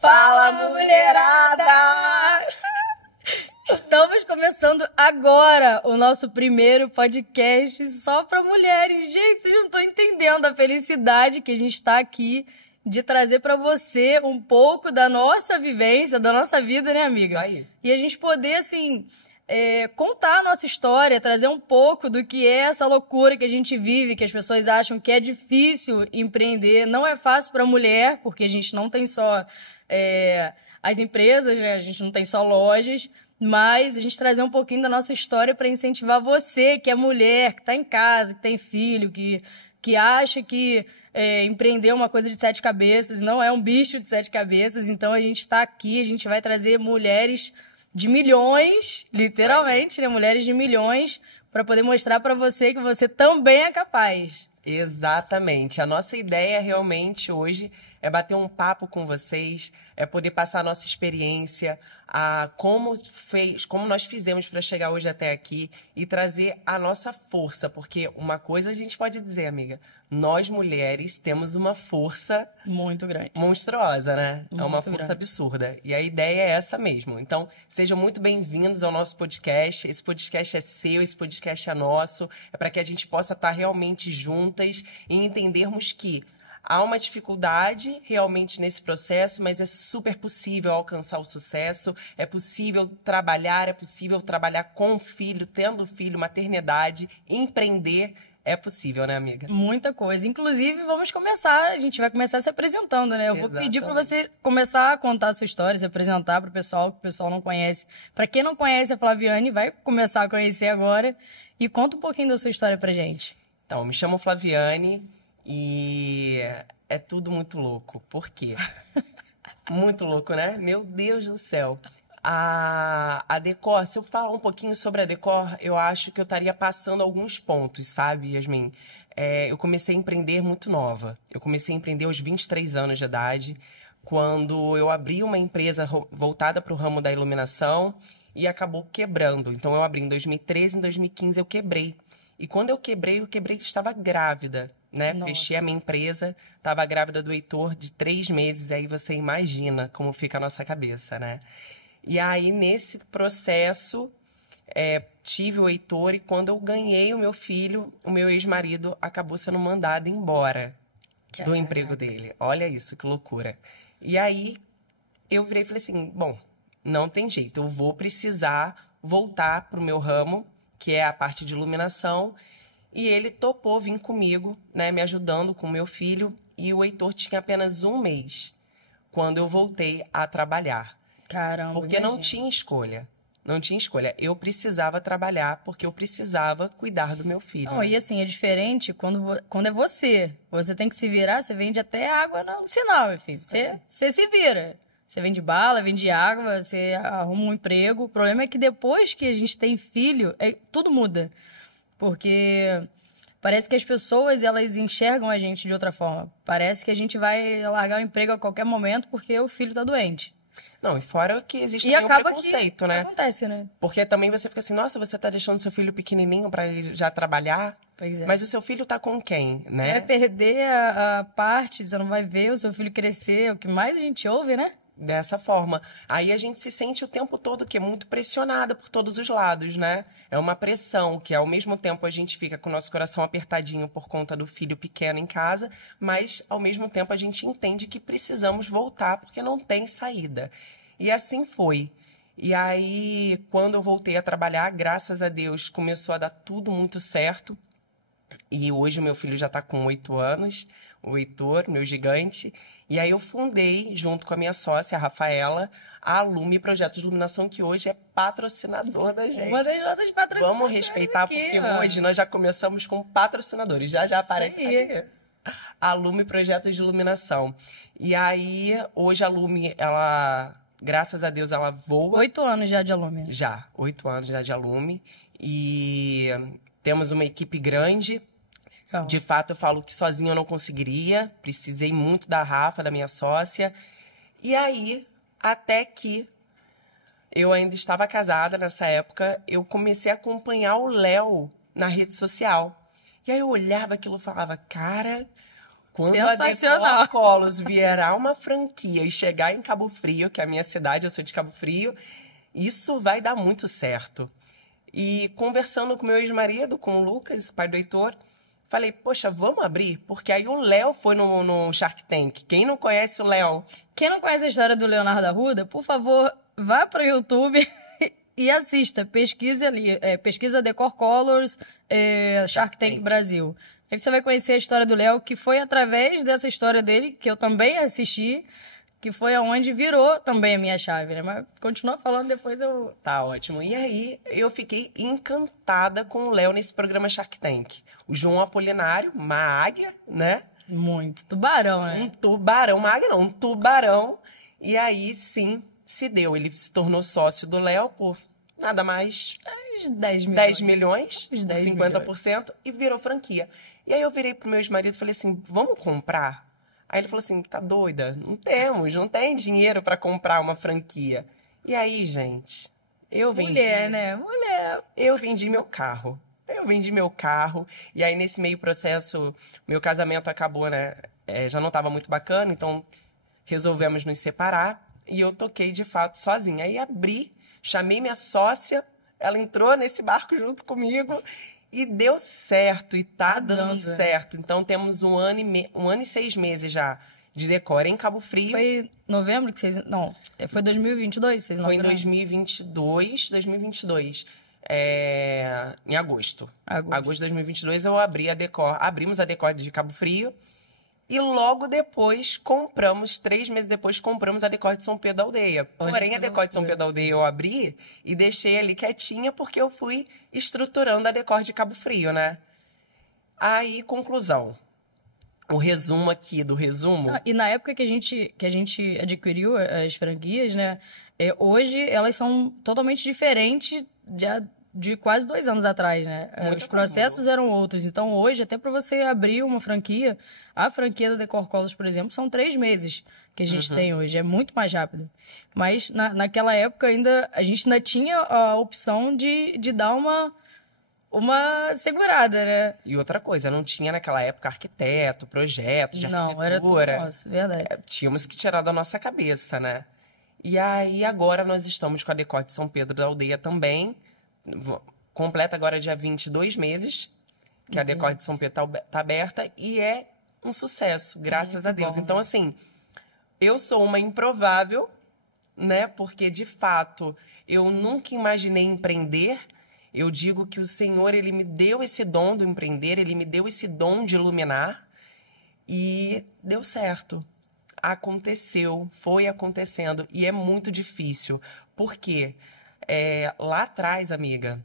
Fala, mulherada! Estamos começando agora o nosso primeiro podcast só para mulheres. Gente, vocês não estão entendendo a felicidade que a gente está aqui de trazer para você um pouco da nossa vivência, da nossa vida, né, amiga? Isso aí. E a gente poder, assim, contar a nossa história, trazer um pouco do que é essa loucura que a gente vive, que as pessoas acham que é difícil empreender. Não é fácil para mulher, porque a gente não tem só as empresas, né? A gente não tem só lojas, mas a gente trazer um pouquinho da nossa história para incentivar você, que é mulher, que está em casa, que tem filho, que acha que empreender é uma coisa de 7 cabeças, não é um bicho de 7 cabeças. Então a gente está aqui, a gente vai trazer mulheres de milhões, literalmente, né? Mulheres de milhões, para poder mostrar para você que você também é capaz. Exatamente. A nossa ideia realmente hoje é bater um papo com vocês, é poder passar a nossa experiência, como nós fizemos para chegar hoje até aqui e trazer a nossa força, porque uma coisa a gente pode dizer, amiga, nós mulheres temos uma força muito grande, monstruosa, né? Muito é uma força grande. absurda. E a ideia é essa mesmo. Então, sejam muito bem-vindos ao nosso podcast. Esse podcast é seu, esse podcast é nosso. É para que a gente possa estar realmente juntas e entendermos que há uma dificuldade realmente nesse processo, mas é super possível alcançar o sucesso, é possível trabalhar com filho, tendo filho, maternidade, empreender. É possível, né, amiga? Muita coisa. Inclusive, vamos começar, a gente vai começar se apresentando, né? Eu vou pedir para você começar a contar a sua história, se apresentar para o pessoal, que o pessoal não conhece. Para quem não conhece a Flaviane, vai começar a conhecer agora. E conta um pouquinho da sua história pra gente. Então, me chamo Flaviane e é tudo muito louco. Por quê? Muito louco, né? Meu Deus do céu. A Decor, se eu falar um pouquinho sobre a Decor, eu acho que eu estaria passando alguns pontos, sabe, Yasmin? Eu comecei a empreender muito nova. Eu comecei a empreender aos 23 anos de idade, quando eu abri uma empresa voltada para o ramo da iluminação e acabou quebrando. Então, eu abri em 2013, em 2015 eu quebrei. E quando eu quebrei estava grávida, né? Nossa. Fechei a minha empresa, estava grávida do Heitor de 3 meses, aí você imagina como fica a nossa cabeça, né? E aí, nesse processo, tive o Heitor e quando eu ganhei o meu filho, o meu ex-marido acabou sendo mandado embora do emprego dele. Olha isso, que loucura. E aí, eu virei e falei assim, bom, não tem jeito, eu vou precisar voltar pro meu ramo, que é a parte de iluminação, e ele topou vir comigo, né, me ajudando com o meu filho, e o Heitor tinha apenas 1 mês quando eu voltei a trabalhar. Caramba, Porque imagina. não tinha escolha. Não tinha escolha. Eu precisava trabalhar porque eu precisava cuidar do meu filho. Não, e assim, é diferente quando é você. Você tem que se virar, você vende até água no sinal, meu filho. Você se vira. Você vende bala, vende água, você arruma um emprego. O problema é que depois que a gente tem filho, tudo muda. Porque parece que as pessoas, elas enxergam a gente de outra forma. Parece que a gente vai largar o emprego a qualquer momento porque o filho tá doente. Não, e fora que existe E também um acaba preconceito, que né? acontece, né? Porque também você fica assim, nossa, você tá deixando seu filho pequenininho pra ele já trabalhar? Pois é. Mas o seu filho tá com quem, né? Você vai perder a parte, você não vai ver o seu filho crescer. É o que mais a gente ouve, né? Dessa forma. Aí a gente se sente o tempo todo que é muito pressionada por todos os lados, né? É uma pressão que ao mesmo tempo a gente fica com o nosso coração apertadinho por conta do filho pequeno em casa, mas ao mesmo tempo a gente entende que precisamos voltar porque não tem saída. E assim foi. E aí, quando eu voltei a trabalhar, graças a Deus, começou a dar tudo muito certo. E hoje o meu filho já está com 8 anos, o Heitor, meu gigante. E aí eu fundei, junto com a minha sócia, a Rafaela, a Alume Projetos de Iluminação, que hoje é patrocinador da gente. Uma das nossas patrocinadoras. Vamos respeitar, aqui, porque ó. hoje nós já começamos com patrocinadores. Já aparece aí. aqui. A Alume Projetos de Iluminação. E aí, hoje a Alume, ela, graças a Deus, ela voa. 8 anos já de Alume. Já, 8 anos já de Alume. E temos uma equipe grande. Legal. De fato, eu falo que sozinha eu não conseguiria. Precisei muito da Rafa, da minha sócia. E aí, até que eu ainda estava casada nessa época, eu comecei a acompanhar o Léo na rede social. E aí eu olhava aquilo e falava, cara, Quando a Decor Colors virar uma franquia e chegar em Cabo Frio, que é a minha cidade, eu sou de Cabo Frio, isso vai dar muito certo. E conversando com meu ex-marido, com o Lucas, pai do Heitor, falei, poxa, vamos abrir? Porque aí o Léo foi no Shark Tank. Quem não conhece o Léo? Quem não conhece a história do Leonardo Arruda, por favor, vá para o YouTube e assista. Pesquise ali. Pesquisa Decor Colors, Shark Tank Brasil. Aí você vai conhecer a história do Léo, que foi através dessa história dele, que eu também assisti, que foi aonde virou também a minha chave, né? Mas continua falando, depois eu... Tá ótimo. E aí, eu fiquei encantada com o Léo nesse programa Shark Tank. O João Apolinário, uma águia, né? Muito. Tubarão, né? Um tubarão, uma águia não, um tubarão. E aí, sim, se deu. Ele se tornou sócio do Léo por nada mais... Uns 10 milhões. 10 milhões, Uns 10 50%, milhões. E virou franquia. E aí eu virei pro meu ex-marido e falei assim, vamos comprar? Aí ele falou assim, tá doida? Não tem dinheiro pra comprar uma franquia. E aí, gente, eu vendi... Mulher, né? Mulher. Eu vendi meu carro. E aí, nesse meio processo, meu casamento acabou, né? Já não tava muito bacana, então resolvemos nos separar. E eu toquei, de fato, sozinha. Aí abri, chamei minha sócia, ela entrou nesse barco junto comigo e deu certo, e tá dando certo. Então, temos um ano e 6 meses já de Decor em Cabo Frio. Foi novembro que vocês... Não, foi 2022? Vocês Foi em 2022. Em agosto. Agosto de 2022 eu abrimos a Decor de Cabo Frio e logo depois 3 meses depois compramos a Decor de São Pedro da Aldeia. Porém, a Decor de São Pedro da Aldeia eu abri e deixei ali quietinha porque eu fui estruturando a Decor de Cabo Frio, né? Aí, conclusão. O resumo aqui do resumo... E na época que a gente adquiriu as franquias, né? Hoje elas são totalmente diferentes de quase 2 anos atrás, né? Os processos eram outros. Então, hoje, até para você abrir uma franquia, a franquia da Decor Colors, por exemplo, são 3 meses que a gente tem hoje. É muito mais rápido. Mas, naquela época, a gente ainda tinha a opção de dar uma segurada, né? E outra coisa, não tinha naquela época arquiteto, projeto de arquitetura. Não, era tudo nosso, verdade. Tínhamos que tirar da nossa cabeça, né? E aí, agora nós estamos com a Decor de São Pedro da Aldeia também. Completa agora dia 22 meses, que a Decor de São Pedro tá aberta. E é um sucesso, graças a Deus. Bom. Então, assim, eu sou uma improvável, né? Porque, de fato, eu nunca imaginei empreender. Eu digo que o Senhor, Ele me deu esse dom do empreender, Ele me deu esse dom de iluminar e deu certo. Aconteceu, foi acontecendo e é muito difícil. Por quê? Lá atrás, amiga,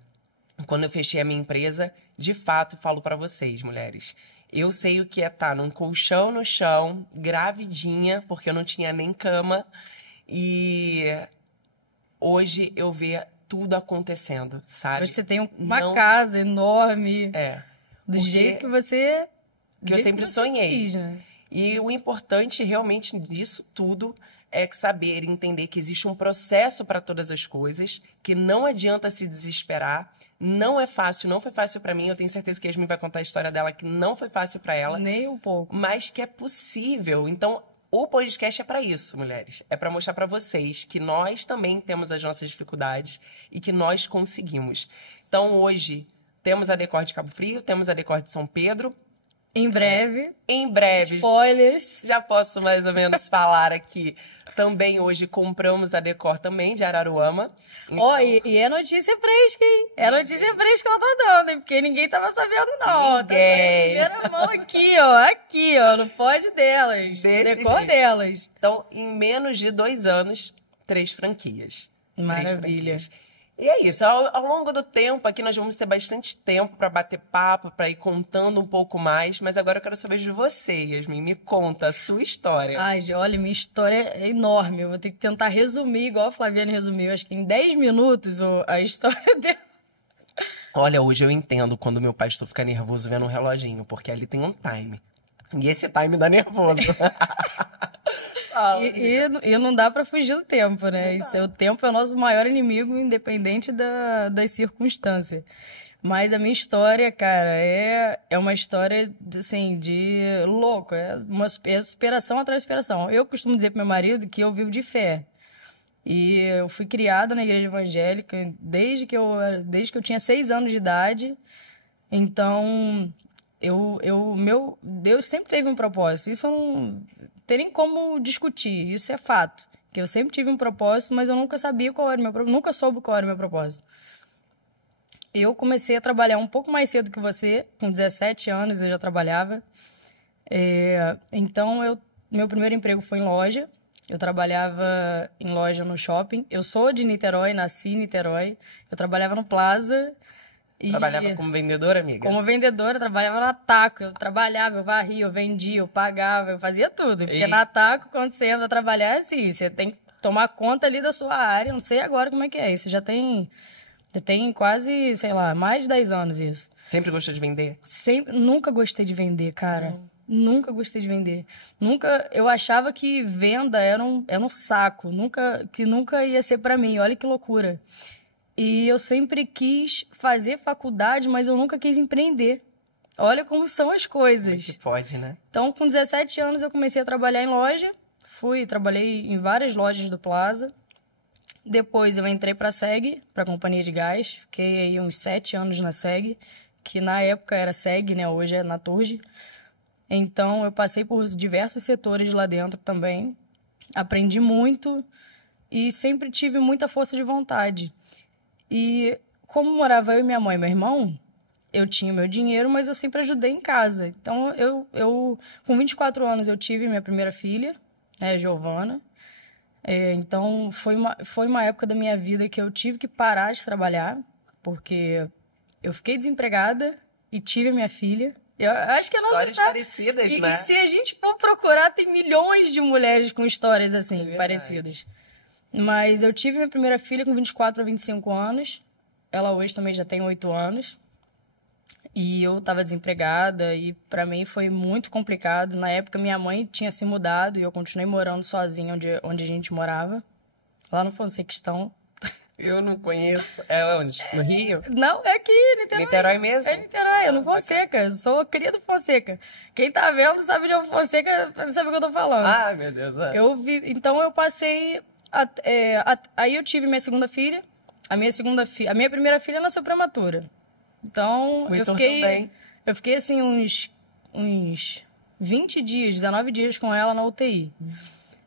quando eu fechei a minha empresa, de fato, falo pra vocês, mulheres, eu sei o que é estar num colchão no chão, gravidinha, porque eu não tinha nem cama, e hoje eu vejo tudo acontecendo, sabe? Hoje você tem uma casa enorme. Do Porque jeito que você... Que eu sempre sonhei. Quis, né? E o importante realmente disso tudo é saber entender que existe um processo para todas as coisas, que não adianta se desesperar. Não é fácil, não foi fácil para mim. Eu tenho certeza que a Yasmin vai contar a história dela, que não foi fácil para ela. Nem um pouco. Mas que é possível. Então, o podcast é para isso, mulheres. É para mostrar para vocês que nós também temos as nossas dificuldades e que nós conseguimos. Então, hoje, temos a Decor de Cabo Frio, temos a Decor de São Pedro. Em breve. Spoilers. Já posso mais ou menos falar aqui. Também hoje compramos a Decor também de Araruama. Então... e é notícia fresca, hein? É notícia fresca que ela tá dando, hein? Porque ninguém tava sabendo, não. Tá em primeira mão aqui, ó. No pod delas. Decor jeito. Delas. Então, em menos de 2 anos, 3 franquias. Maravilha. 3 franquias. E é isso, ao longo do tempo, aqui nós vamos ter bastante tempo para bater papo, para ir contando um pouco mais, mas agora eu quero saber de você, Yasmin, me conta a sua história. Ai, olha, minha história é enorme, eu vou ter que tentar resumir, igual a Flaviane resumiu, acho que em 10 minutos a história dela. Olha, hoje eu entendo quando meu pastor fica nervoso vendo um reloginho, porque ali tem um time, e esse time dá nervoso. E não dá pra fugir do tempo, né? O tempo é o nosso maior inimigo, independente das circunstâncias. Mas a minha história, cara, é uma história, assim, de louco. É superação atrás de superação. Eu costumo dizer pro meu marido que eu vivo de fé. E eu fui criada na igreja evangélica desde que eu tinha 6 anos de idade. Então, meu Deus sempre teve um propósito. Isso eu não tem nem como discutir. Isso é fato. Que eu sempre tive um propósito, mas eu nunca sabia qual era o meu propósito. Nunca soube qual era o meu propósito. Eu comecei a trabalhar um pouco mais cedo que você. Com 17 anos eu já trabalhava. Então, meu primeiro emprego foi em loja. Eu trabalhava em loja no shopping. Eu sou de Niterói, nasci em Niterói. Eu trabalhava no Plaza. Trabalhava como vendedora, amiga? Como vendedora, trabalhava na Taco. Eu trabalhava, eu varria, eu vendia, eu pagava, eu fazia tudo. Porque na Taco, quando você entra a trabalhar, é assim, você tem que tomar conta ali da sua área. Não sei agora como é que é. Isso já tem quase, sei lá, mais de 10 anos isso. Sempre gostou de vender? Nunca gostei de vender, cara. Nunca gostei de vender. Eu achava que venda era um saco. Que nunca ia ser pra mim. Olha que loucura. E eu sempre quis fazer faculdade, mas eu nunca quis empreender. Olha como são as coisas. Que pode, né? Então, com 17 anos, eu comecei a trabalhar em loja. Trabalhei em várias lojas do Plaza. Depois eu entrei para a SEG, para a companhia de gás. Fiquei aí uns 7 anos na SEG, que na época era SEG, né? Hoje é Naturgy. Então eu passei por diversos setores lá dentro também. Aprendi muito e sempre tive muita força de vontade. E como morava eu e minha mãe e meu irmão, eu tinha meu dinheiro, mas eu sempre ajudei em casa. Então eu com 24 anos eu tive minha primeira filha, né, Giovana. Então, foi uma época da minha vida que eu tive que parar de trabalhar, porque eu fiquei desempregada e tive a minha filha. Eu acho que a nossa histórias parecidas, né? E se a gente for procurar, tem milhões de mulheres com histórias assim, parecidas. Mas eu tive minha primeira filha com 24 a 25 anos. Ela hoje também já tem 8 anos. E eu estava desempregada e para mim foi muito complicado. Na época minha mãe tinha se mudado e eu continuei morando sozinha onde a gente morava. Lá no Fonsequistão. Eu não conheço. É onde? No Rio? Não, é aqui, Niterói. Niterói mesmo? É Niterói, no Fonseca. Eu sou cria do Fonseca. Quem tá vendo sabe de onde Fonseca, sabe o que eu tô falando. Ah, meu Deus. Então eu passei... aí eu tive minha segunda filha. A minha primeira filha nasceu prematura. Então, eu fiquei assim uns 20 dias, 19 dias com ela na UTI.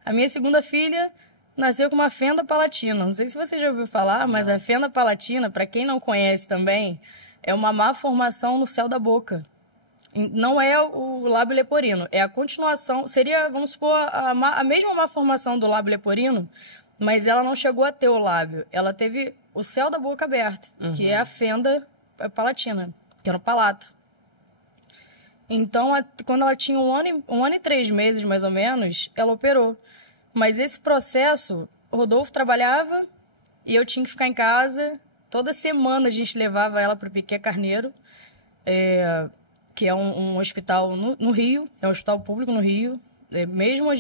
A minha segunda filha nasceu com uma fenda palatina. Não sei se você já ouviu falar, mas a fenda palatina, para quem não conhece também, é uma má formação no céu da boca. Não é o lábio leporino, é a continuação, seria, vamos supor, a mesma má formação do lábio leporino, mas ela não chegou a ter o lábio. Ela teve o céu da boca aberto, que é a fenda palatina, que é no palato. Então, quando ela tinha um ano e 3 meses, mais ou menos, ela operou. Mas esse processo, o Rodolfo trabalhava e eu tinha que ficar em casa. Toda semana a gente levava ela para o Piquet Carneiro, que é um hospital no Rio, é um hospital público no Rio. Mesmo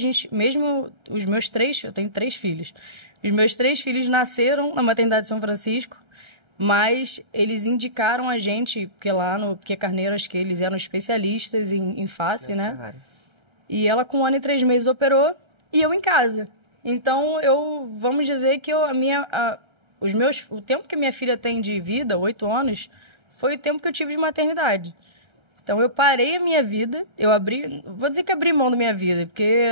os meus 3, eu tenho 3 filhos. Os meus 3 filhos nasceram na maternidade de São Francisco, mas eles indicaram a gente, porque lá no Piquet Carneiro, acho que eles eram especialistas em face, né? Área. E ela com 1 ano e 3 meses operou e eu em casa. Então, vamos dizer que o tempo que a minha filha tem de vida, 8 anos, foi o tempo que eu tive de maternidade. Então, eu parei a minha vida, vou dizer que abri mão da minha vida, porque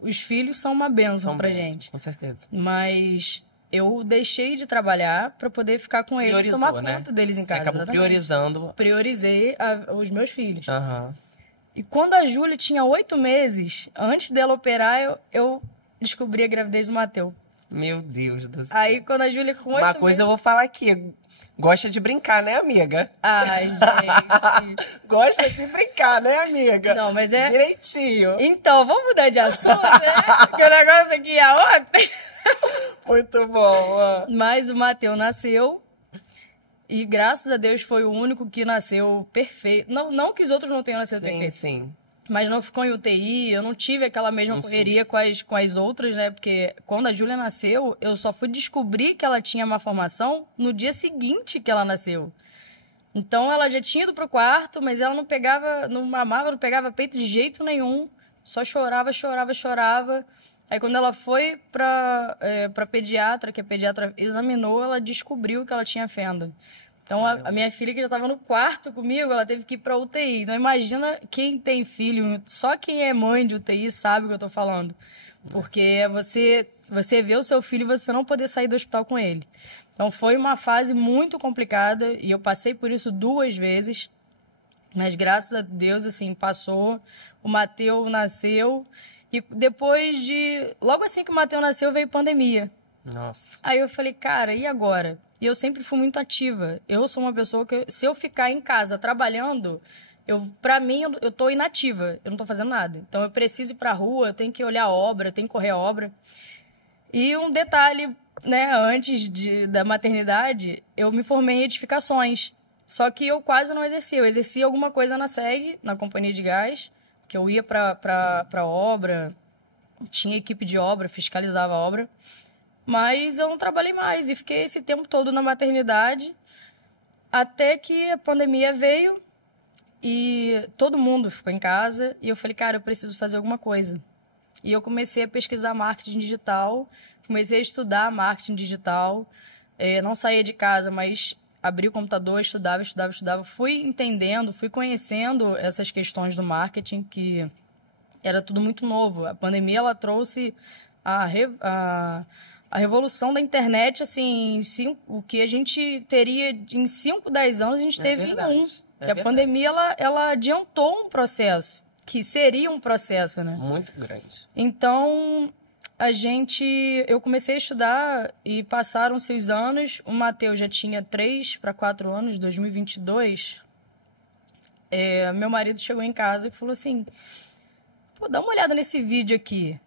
os filhos são uma bênção pra gente. Com certeza. Mas eu deixei de trabalhar para poder ficar com eles, tomar conta deles em casa. Você acabou priorizando. Priorizei os meus filhos. Uhum. E quando a Júlia tinha 8 meses, antes dela operar, eu descobri a gravidez do Matheus. Meu Deus do céu. Aí, quando a Júlia com 8 meses... Uma coisa eu vou falar aqui. Gosta de brincar, né, amiga? Ai, gente. Gosta de brincar, né, amiga? Não, mas direitinho. Então, vamos mudar de assunto, né? Porque o negócio aqui é outro. Muito bom. Mas o Matheus nasceu e, graças a Deus, foi o único que nasceu perfeito. Não que os outros não tenham nascido perfeito. Sim. Mas não ficou em UTI, eu não tive aquela mesma correria com as outras, né? Porque quando a Júlia nasceu, eu só fui descobrir que ela tinha má formação no dia seguinte que ela nasceu. Então ela já tinha ido pro quarto, mas ela não mamava, não pegava peito de jeito nenhum. Só chorava, chorava, chorava. Aí quando ela foi pra pediatra, que a pediatra examinou, ela descobriu que ela tinha fenda. Então a minha filha, que já estava no quarto comigo, ela teve que ir pra UTI. Então imagina quem tem filho, só quem é mãe de UTI sabe o que eu tô falando. Porque você vê o seu filho e você não poder sair do hospital com ele. Então foi uma fase muito complicada e eu passei por isso 2 vezes. Mas graças a Deus, assim, passou. O Matheus nasceu. E depois logo assim que o Matheus nasceu, veio pandemia. Nossa. Aí eu falei, cara, e agora? E eu sempre fui muito ativa. Eu sou uma pessoa que, se eu ficar em casa trabalhando, pra mim, eu tô inativa. Eu não tô fazendo nada. Então eu preciso ir pra rua, eu tenho que olhar a obra, eu tenho que correr a obra. E um detalhe, né, antes da maternidade, eu me formei em edificações. Só que eu quase não exercia. Eu exercia alguma coisa na SEG, na companhia de gás, que eu ia pra obra, tinha equipe de obra, fiscalizava a obra. Mas eu não trabalhei mais e fiquei esse tempo todo na maternidade, até que a pandemia veio e todo mundo ficou em casa e eu falei, cara, eu preciso fazer alguma coisa. E eu comecei a pesquisar marketing digital, comecei a estudar marketing digital, não saía de casa, mas abri o computador, estudava. Fui entendendo, fui conhecendo essas questões do marketing, que era tudo muito novo. A pandemia, ela trouxe a revolução da internet, assim, o que a gente teria em 5, 10 anos, a gente teve em 1. Que a pandemia, ela adiantou um processo, que seria um processo, né? Muito grande. Então, eu comecei a estudar e passaram-se os anos. O Matheus já tinha 3 para 4 anos, 2022. Meu marido chegou em casa e falou assim, pô, dá uma olhada nesse vídeo aqui.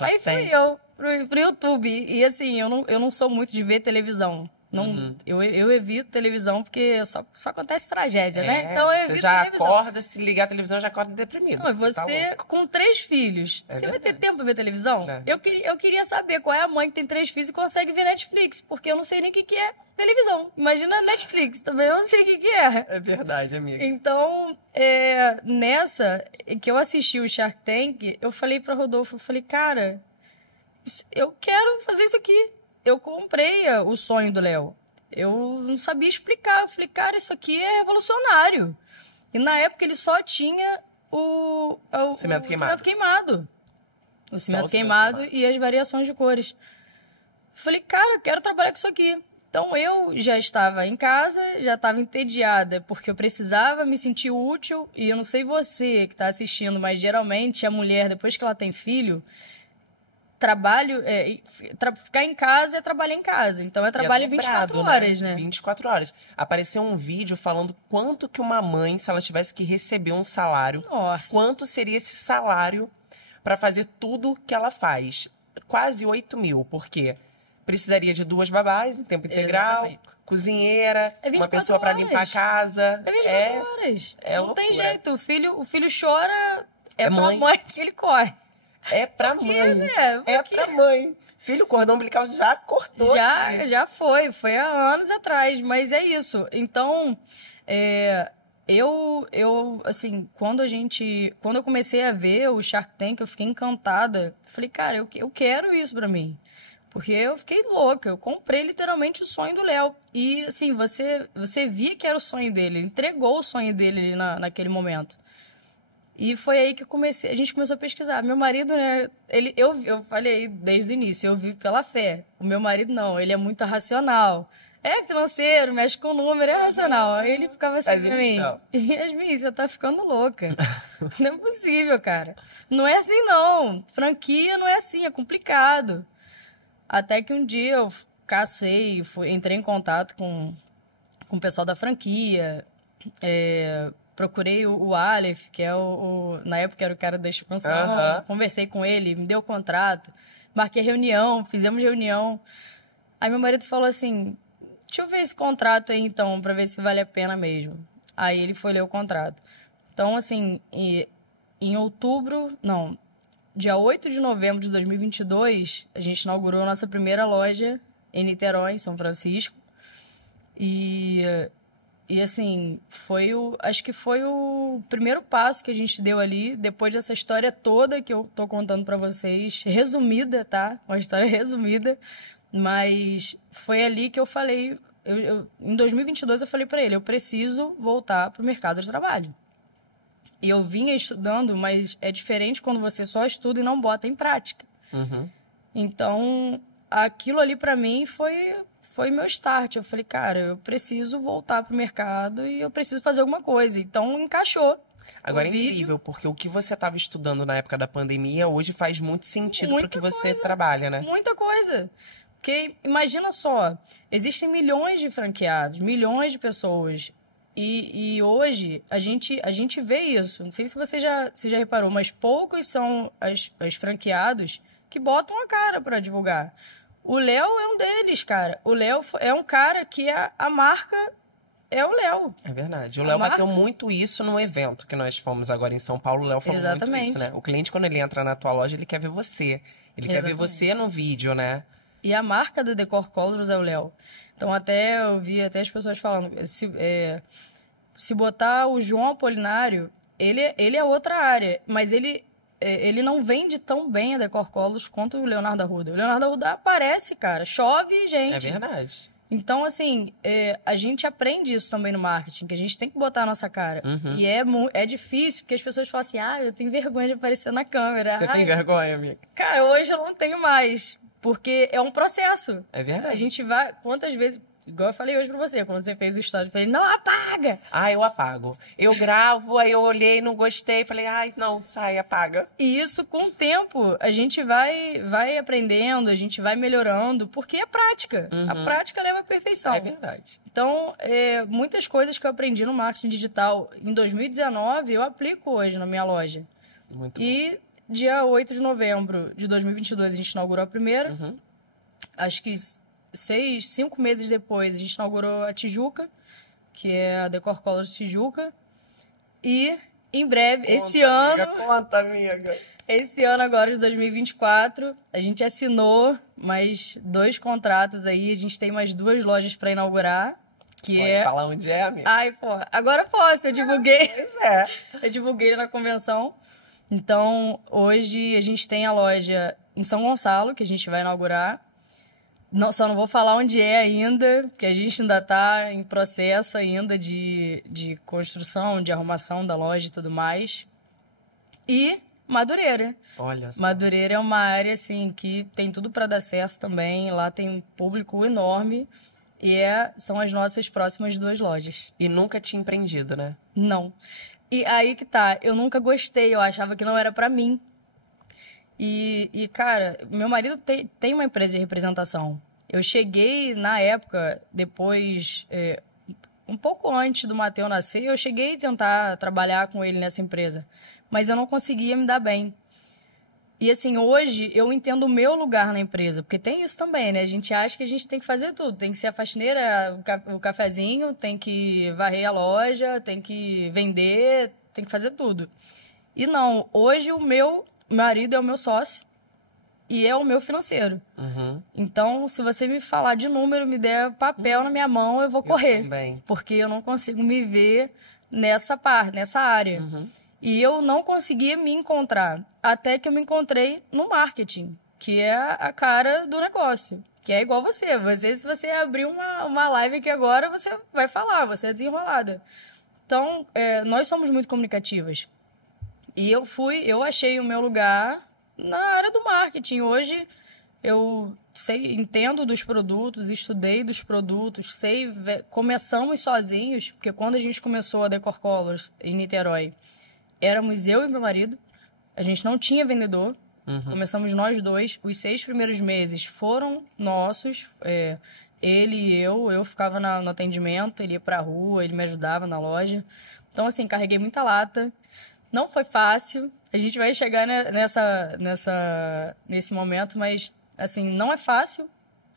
Aí fui eu pro YouTube. E assim, eu não sou muito de ver televisão. Não, eu evito televisão porque só acontece tragédia, né? Então eu evito você já televisão. acorda, se ligar a televisão, já acorda deprimido. Não, você com 3 filhos, você vai ter tempo pra ver televisão? Eu queria saber qual é a mãe que tem 3 filhos e consegue ver Netflix, porque eu não sei nem o que é televisão. Imagina Netflix, também eu não sei o que é. É verdade, amiga. Então, nessa que eu assisti o Shark Tank, eu falei pra Rodolfo, cara, eu quero fazer isso aqui. Eu comprei o sonho do Léo. Eu não sabia explicar. Eu falei, cara, isso aqui é revolucionário. E na época ele só tinha o cimento queimado. O cimento queimado e as variações de cores. Falei, cara, quero trabalhar com isso aqui. Então eu já estava em casa, já estava entediada, porque eu precisava me sentir útil. E eu não sei você que está assistindo, mas geralmente a mulher, depois que ela tem filho, ficar em casa é trabalhar em casa. Então é trabalho 24 horas, né? 24 horas. Apareceu um vídeo falando quanto que uma mãe, se ela tivesse que receber um salário, quanto seria esse salário para fazer tudo que ela faz. Quase 8 mil, porque precisaria de 2 babás em tempo integral, cozinheira, uma pessoa para limpar a casa. É 24 horas. Não tem jeito. O filho chora, pra mãe que ele corre. É pra mãe. Né? É pra mãe. Filho, o cordão umbilical já cortou. Já foi há anos atrás, mas é isso. Então, assim, quando eu comecei a ver o Shark Tank, eu fiquei encantada. Falei, cara, eu quero isso pra mim. Porque eu fiquei louca, eu comprei literalmente o sonho do Léo. E, assim, você via que era o sonho dele, ele entregou o sonho dele naquele momento. E foi aí que a gente começou a pesquisar. Meu marido, né, eu falei desde o início, eu vivo pela fé. O meu marido não, ele é muito racional. É financeiro, mexe com número, é racional. Aí ele ficava assim pra mim, Yasmin, você tá ficando louca. Não é possível, cara. Não é assim, não. Franquia não é assim, é complicado. Até que um dia eu cacei, entrei em contato com o pessoal da franquia, procurei o Aleph, que é na época era o cara da expansão, conversei com ele, me deu o contrato, marquei reunião, fizemos reunião. Aí meu marido falou assim, deixa eu ver esse contrato aí então, pra ver se vale a pena mesmo. Aí ele foi ler o contrato. Então, assim, dia 8 de novembro de 2022, a gente inaugurou a nossa primeira loja em Niterói, em São Francisco. E E assim, acho que foi o primeiro passo que a gente deu ali, depois dessa história toda que eu tô contando pra vocês, resumida, tá? Uma história resumida, mas foi ali que eu falei, em 2022 eu falei pra ele, eu preciso voltar pro mercado de trabalho. E eu vinha estudando, mas é diferente quando você só estuda e não bota em prática. Uhum. Então, aquilo ali pra mim foi meu start. Eu falei, cara, eu preciso voltar pro mercado e eu preciso fazer alguma coisa. Então, encaixou. Agora o é vídeo. incrível, porque o que você estava estudando na época da pandemia hoje faz muito sentido para o que você coisa, trabalha, né? Muita coisa. Porque imagina só, existem milhões de franqueados, milhões de pessoas. E hoje a gente vê isso. Não sei se você já reparou, mas poucos são as franqueados que botam a cara para divulgar. O Léo é um deles, cara. O Léo é um cara que a marca é o Léo. É verdade. O Léo bateu muito isso no evento que nós fomos agora em São Paulo. O Léo falou muito isso, né? O cliente, quando ele entra na tua loja, ele quer ver você. Ele quer ver você no vídeo, né? E a marca do Decor Colors é o Léo. Então, eu vi até as pessoas falando, se botar o João Apolinário, ele é outra área, mas ele não vende tão bem a Decor Colors quanto o Leonardo Arruda. O Leonardo Arruda aparece, cara, chove, gente. É verdade. Então, assim, a gente aprende isso também no marketing, que a gente tem que botar a nossa cara. Uhum. E é difícil, porque as pessoas falam assim, eu tenho vergonha de aparecer na câmera. Você tem vergonha, amiga? Cara, hoje eu não tenho mais, porque é um processo. É verdade. A gente vai, quantas vezes... Igual eu falei hoje pra você, quando você fez o story, eu falei, não apaga! Eu apago. Eu gravo, aí eu olhei, não gostei, falei, não, sai, apaga. E isso, com o tempo, a gente vai aprendendo, a gente vai melhorando, porque é prática. Uhum. A prática leva à perfeição. É verdade. Então, muitas coisas que eu aprendi no marketing digital em 2019, eu aplico hoje na minha loja. Muito e bom. Dia 8 de novembro de 2022, a gente inaugurou a primeira. Uhum. Acho que 5 meses depois, a gente inaugurou a Tijuca, que é a Decor Colors Tijuca. E, em breve, esse ano agora de 2024, a gente assinou mais 2 contratos aí. A gente tem mais 2 lojas para inaugurar. Pode falar onde é, amiga? Agora posso, eu divulguei. Pois é. Eu divulguei na convenção. Então, hoje a gente tem a loja em São Gonçalo, que a gente vai inaugurar. Só não vou falar onde é ainda, porque a gente ainda está em processo ainda de construção, de arrumação da loja e tudo mais. E Madureira. Olha só. Madureira é uma área, assim, que tem tudo para dar certo também. Lá tem um público enorme. E são as nossas próximas 2 lojas. E nunca tinha empreendido, né? Não. E aí que tá, eu nunca gostei, eu achava que não era pra mim. E cara, meu marido tem uma empresa de representação. Eu cheguei, na época, depois, um pouco antes do Matheus nascer, eu cheguei a tentar trabalhar com ele nessa empresa. Mas eu não conseguia me dar bem. E assim, hoje eu entendo o meu lugar na empresa, porque tem isso também, né? A gente acha que a gente tem que fazer tudo. Tem que ser a faxineira, o cafezinho, tem que varrer a loja, tem que vender, tem que fazer tudo. E não, hoje o meu marido é o meu sócio e é o meu financeiro. Uhum. Então, se você me falar de número, me der papel na minha mão, eu vou correr. Também. Porque eu não consigo me ver nessa área. Uhum. E eu não conseguia me encontrar, até que eu me encontrei no marketing, que é a cara do negócio, que é igual você. Se você abrir uma live aqui agora, você vai falar, você é desenrolada. Então, nós somos muito comunicativas. E eu achei o meu lugar na área do marketing. Hoje, eu entendo dos produtos, estudei dos produtos, começamos sozinhos, porque quando a gente começou a Decor Colors em Niterói, éramos eu e meu marido, a gente não tinha vendedor, começamos nós 2, os 6 primeiros meses foram nossos, ele e eu ficava no atendimento, ele ia pra rua, ele me ajudava na loja, então assim, carreguei muita lata, não foi fácil, a gente vai chegar nesse momento, mas assim, não é fácil,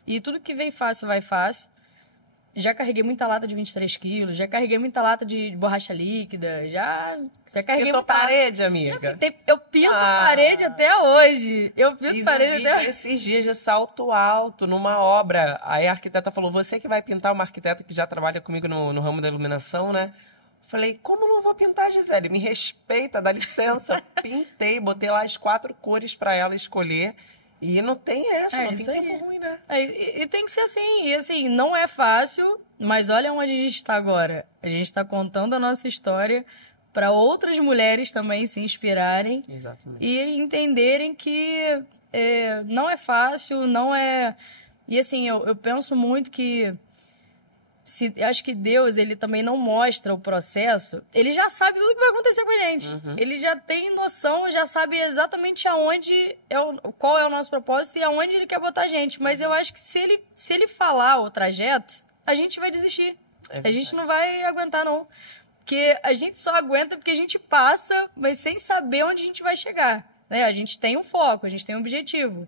e tudo que vem fácil vai fácil, já carreguei muita lata de 23 quilos, já carreguei muita lata de borracha líquida, já carreguei Pintou muita parede, amiga? Eu pinto parede até hoje. Eu pinto Fiz parede um vídeo até hoje. esses dias de salto alto, numa obra. Aí a arquiteta falou, você que vai pintar, uma arquiteta que já trabalha comigo no ramo da iluminação, né? Falei, como não vou pintar, Gisele? Me respeita, dá licença. Pintei, botei lá as 4 cores pra ela escolher. E não tem essa, não tem tempo ruim, né? E tem que ser assim. E assim, não é fácil, mas olha onde a gente está agora. A gente está contando a nossa história para outras mulheres também se inspirarem. Exatamente. E entenderem que não é fácil, não é... E assim, eu penso muito que... acho que Deus, ele também não mostra o processo. Ele já sabe tudo que vai acontecer com a gente. Uhum. Ele já tem noção, já sabe exatamente qual é o nosso propósito e aonde ele quer botar a gente. Mas eu acho que se ele falar o trajeto, a gente vai desistir. A gente não vai aguentar, não. Porque a gente só aguenta porque a gente passa, mas sem saber onde a gente vai chegar. Né? A gente tem um foco, a gente tem um objetivo.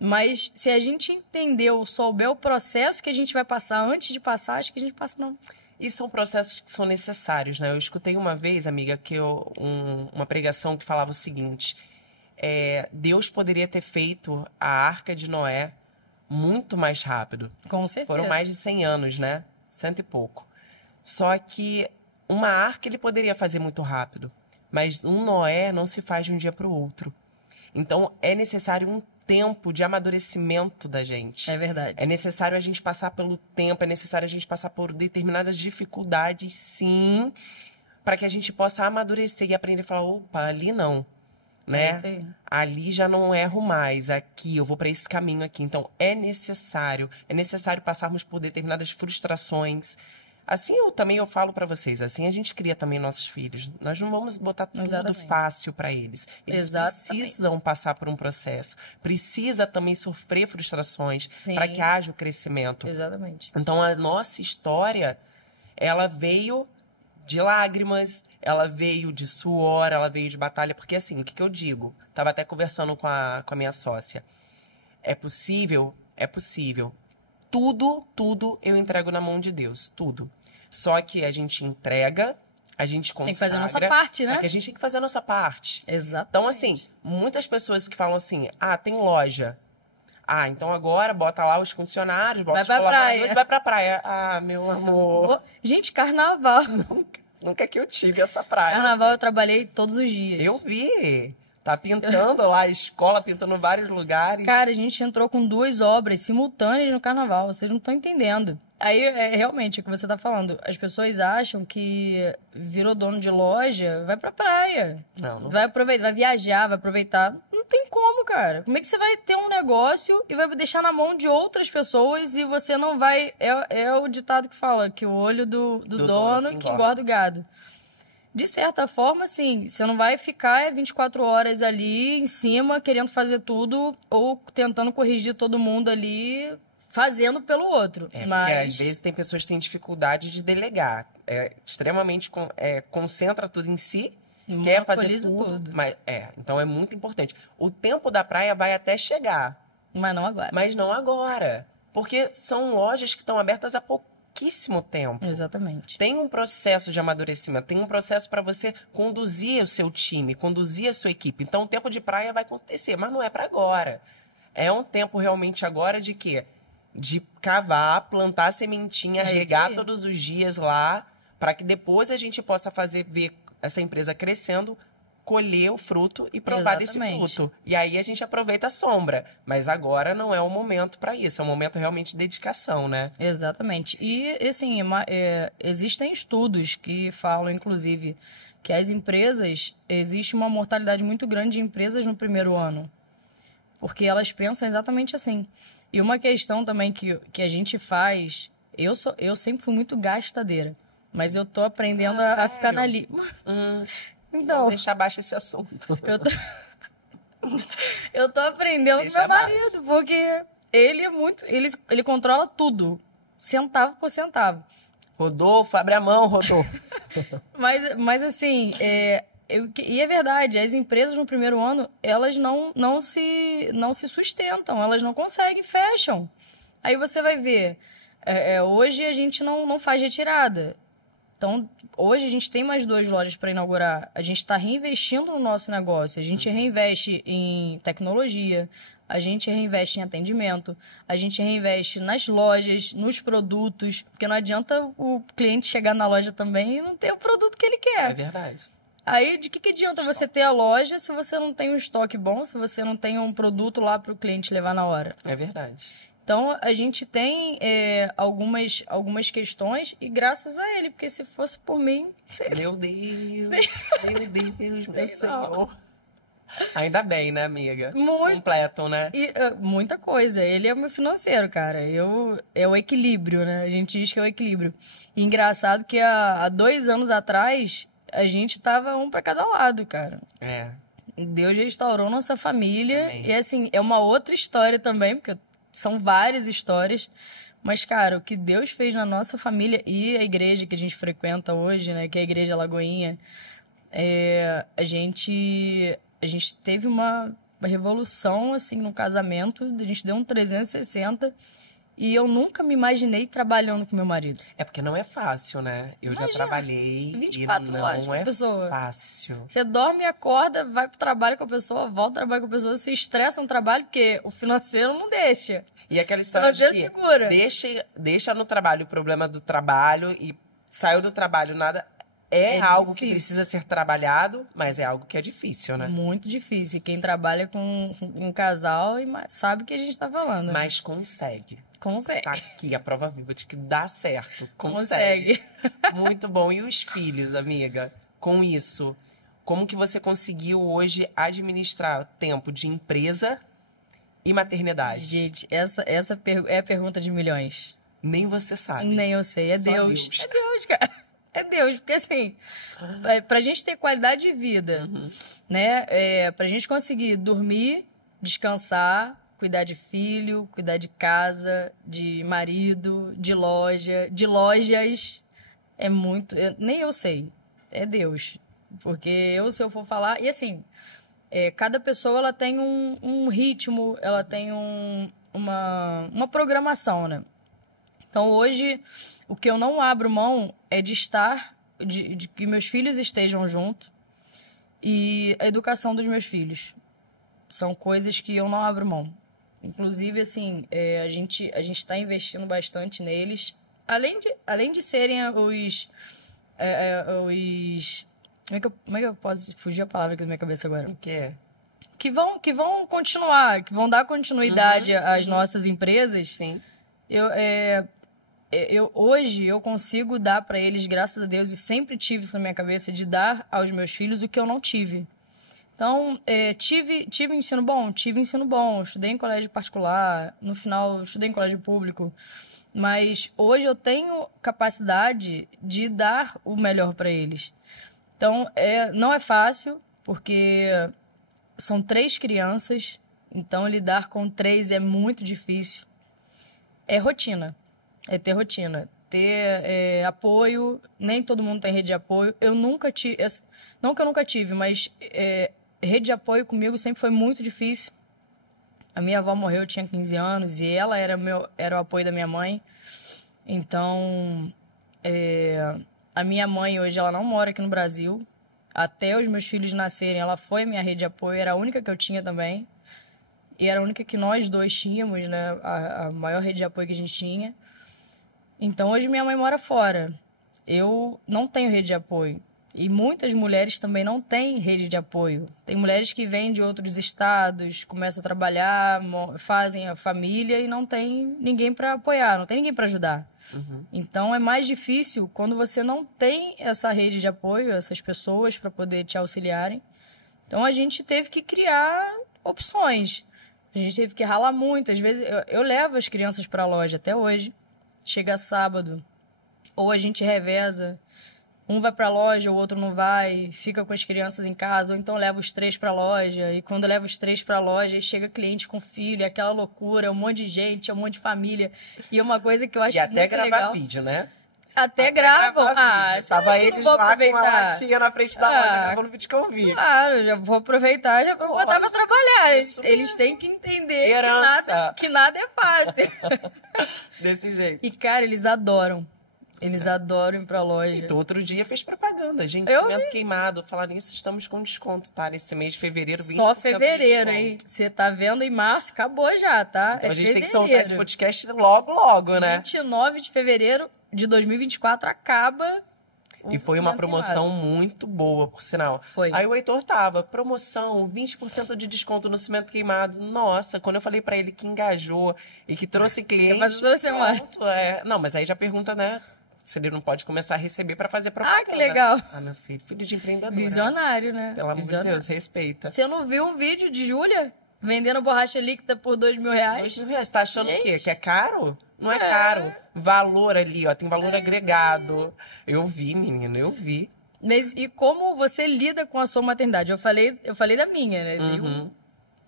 Mas se a gente entendeu, souber o processo que a gente vai passar antes de passar, acho que a gente passa não. E são processos que são necessários, né? Eu escutei uma vez, amiga, uma pregação que falava o seguinte: Deus poderia ter feito a Arca de Noé muito mais rápido. Com certeza. Foram mais de 100 anos, né? 100 e pouco. Só que uma arca ele poderia fazer muito rápido, mas um Noé não se faz de um dia para o outro. Então, é necessário um tempo de amadurecimento da gente. É verdade. É necessário a gente passar pelo tempo, é necessário a gente passar por determinadas dificuldades, sim, para que a gente possa amadurecer e aprender a falar, opa, ali não, né? É isso aí. Ali já não erro mais, aqui eu vou para esse caminho aqui. Então, é necessário passarmos por determinadas frustrações. Assim eu falo para vocês, assim a gente cria também nossos filhos. Nós não vamos botar tudo fácil para eles. Eles precisam passar por um processo. Precisa também sofrer frustrações para que haja o crescimento. Exatamente. Então a nossa história, ela veio de lágrimas, ela veio de suor, ela veio de batalha. Porque assim, o que eu digo? Tava até conversando com a minha sócia. É possível? É possível. Tudo eu entrego na mão de Deus. Tudo. Só que a gente entrega, a gente consagra. Tem que fazer a nossa parte, né? Só que a gente tem que fazer a nossa parte. Exatamente. Então, assim, muitas pessoas que falam assim, tem loja. Então agora bota lá os funcionários, bota os colaboradores e vai pra praia. Meu amor. Gente, carnaval. Nunca que eu tive essa praia. Carnaval eu trabalhei todos os dias. Eu vi. Tá pintando lá a escola, pintando em vários lugares. Cara, a gente entrou com 2 obras simultâneas no carnaval. Vocês não estão entendendo. Aí, realmente, o que você tá falando. As pessoas acham que virou dono de loja, vai pra praia. Não. Vai aproveitar, vai viajar, vai aproveitar. Não tem como, cara. Como é que você vai ter um negócio e vai deixar na mão de outras pessoas e você não vai... É o ditado que fala que o olho do dono que engorda o gado. De certa forma, sim, você não vai ficar 24 horas ali em cima querendo fazer tudo ou tentando corrigir todo mundo ali fazendo pelo outro. Porque às vezes tem pessoas que têm dificuldade de delegar. Extremamente concentra tudo em si, quer fazer tudo. Então é muito importante. O tempo da praia vai até chegar. Mas não agora. Mas não agora. Porque são lojas que estão abertas há pouquíssimo tempo. Exatamente. Tem um processo de amadurecimento, tem um processo para você conduzir o seu time, conduzir a sua equipe. Então, o tempo de praia vai acontecer, mas não é para agora. É um tempo realmente agora de quê? De cavar, plantar a sementinha, regar todos os dias lá, para que depois a gente possa ver essa empresa crescendo, colher o fruto e provar desse fruto. E aí a gente aproveita a sombra. Mas agora não é o momento para isso. É um momento realmente de dedicação, né? Exatamente. E, assim, existem estudos que falam, inclusive, que as empresas... Existe uma mortalidade muito grande de empresas no primeiro ano. Porque elas pensam exatamente assim. E uma questão também que a gente faz... Eu sempre fui muito gastadeira. Mas eu tô aprendendo a ficar na linha. Então, vou deixar abaixo esse assunto. Eu tô aprendendo com meu marido, porque ele é muito... Ele controla tudo, centavo por centavo. Rodolfo, abre a mão, Rodolfo. mas assim, e é verdade, as empresas no primeiro ano, elas não se sustentam, elas não conseguem, fecham. Aí você vai ver, Hoje a gente não faz retirada. Então, hoje a gente tem mais 2 lojas para inaugurar. A gente está reinvestindo no nosso negócio. A gente reinveste em tecnologia, a gente reinveste em atendimento, a gente reinveste nas lojas, nos produtos. Porque não adianta o cliente chegar na loja também e não ter o produto que ele quer. É verdade. Aí, de que adianta você ter a loja se você não tem um estoque bom, se você não tem um produto lá para o cliente levar na hora? É verdade. Então, a gente tem algumas questões e graças a ele, porque se fosse por mim... Meu Deus, meu Senhor. Ainda bem, né, amiga? Se completam, né? Muita coisa. Ele é o meu financeiro, cara. É o equilíbrio, né? A gente diz que é o equilíbrio. E engraçado que há 2 anos atrás, a gente tava um para cada lado, cara. Deus restaurou nossa família. Amém. E, assim, é uma outra história também, porque... São várias histórias, mas, cara, o que Deus fez na nossa família e a igreja que a gente frequenta hoje, né, que é a Igreja Lagoinha, a gente teve uma revolução, assim, no casamento, a gente deu um 360 e eu nunca me imaginei trabalhando com meu marido. É porque não é fácil, né? Eu já trabalhei 24 horas não é pessoa. fácil. Você dorme e acorda, vai pro trabalho com a pessoa, volta pro trabalho com a pessoa, se estressa no trabalho, porque o financeiro não deixa. E aquela história de que segura. Deixa no trabalho o problema do trabalho e saiu do trabalho nada... É algo difícil. Que precisa ser trabalhado, mas é algo que é difícil, né? Muito difícil. E quem trabalha com um casal sabe o que a gente tá falando. Mas consegue. Consegue. Tá aqui a prova viva de que dá certo. Consegue. Muito bom. E os filhos, amiga? Com isso, como que você conseguiu hoje administrar o tempo de empresa e maternidade? Gente, essa é a pergunta de milhões. Nem você sabe. Nem eu sei. É Só Deus. É Deus, cara. É Deus, porque assim, pra gente ter qualidade de vida, né? Pra gente conseguir dormir, descansar, cuidar de filho, cuidar de casa, de marido, de lojas, é muito... nem eu sei, é Deus. Porque se eu for falar... E assim, cada pessoa ela tem um ritmo, ela tem uma programação, né? Então, hoje, o que eu não abro mão é de que meus filhos estejam juntos e a educação dos meus filhos. São coisas que eu não abro mão. Inclusive, assim, a gente está investindo bastante neles. Além de serem os... Como é que eu posso fugir a palavra aqui da minha cabeça agora? O quê? Que vão continuar, que vão dar continuidade às nossas empresas. Sim. Hoje eu consigo dar para eles, graças a Deus, e sempre tive isso na minha cabeça, de dar aos meus filhos o que eu não tive. Então, tive ensino bom? Tive ensino bom. Estudei em colégio particular, no final estudei em colégio público. Mas hoje eu tenho capacidade de dar o melhor para eles. Então, não é fácil, porque são 3 crianças, então lidar com 3 é muito difícil. É rotina. É ter rotina, ter apoio. Nem todo mundo tem rede de apoio. Eu nunca tive... Não que eu nunca tive, mas rede de apoio comigo sempre foi muito difícil. A minha avó morreu, eu tinha 15 anos, e ela era o apoio da minha mãe. Então, a minha mãe hoje ela não mora aqui no Brasil. Até os meus filhos nascerem, ela foi a minha rede de apoio, era a única que eu tinha também. E era a única que nós 2 tínhamos, né? A maior rede de apoio que a gente tinha. Então, hoje minha mãe mora fora. Eu não tenho rede de apoio. E muitas mulheres também não têm rede de apoio. Tem mulheres que vêm de outros estados, começam a trabalhar, fazem a família e não tem ninguém para apoiar, não tem ninguém para ajudar. Então, é mais difícil quando você não tem essa rede de apoio, essas pessoas para poder te auxiliarem. Então, a gente teve que criar opções. A gente teve que ralar muito. Às vezes, eu levo as crianças para a loja até hoje. Chega sábado, ou a gente reveza, um vai para a loja, o outro não vai, fica com as crianças em casa, ou então leva os 3 para a loja, e quando leva os 3 para a loja, chega cliente com filho, é aquela loucura, é um monte de gente, é um monte de família, e é uma coisa que eu acho muito legal. E até gravar vídeo, né? Até gravam. Vídeo. Você Tava acha que eu eles vou lá com aproveitar? uma latinha na frente da loja, gravando o vídeo que eu vi. Claro, já vou aproveitar já pra botar pra trabalhar. Eles têm que entender que nada é fácil. Desse jeito. E, cara, eles adoram. Eles adoram ir pra loja. E tu outro dia fez propaganda, gente. Eu Cimento queimado. Falar nisso, estamos com desconto, tá? Nesse mês de fevereiro, 20% Só de fevereiro, desconto. hein? Você tá vendo em março, acabou já, tá? Então é a gente fevereiro. tem que soltar esse podcast logo, né? 29 de fevereiro de 2024 acaba. E foi uma promoção muito boa, por sinal. Foi. Aí o Heitor tava, promoção, 20% de desconto no cimento queimado. Nossa, quando eu falei pra ele que engajou e que trouxe cliente... Mas toda semana. Pronto, Não, mas aí já pergunta, né? Se ele não pode começar a receber pra fazer propaganda. Ah, que legal. Ah, meu filho de empreendedor. Visionário, né? Pelo amor de Deus, respeita. Você não viu um vídeo de Júlia vendendo borracha líquida por R$2.000? R$2.000. Você tá achando o quê? Que é caro? Não é caro. Valor ali, ó. Tem valor agregado. Eu vi, menino, eu vi. Mas e como você lida com a sua maternidade? Eu falei da minha, né?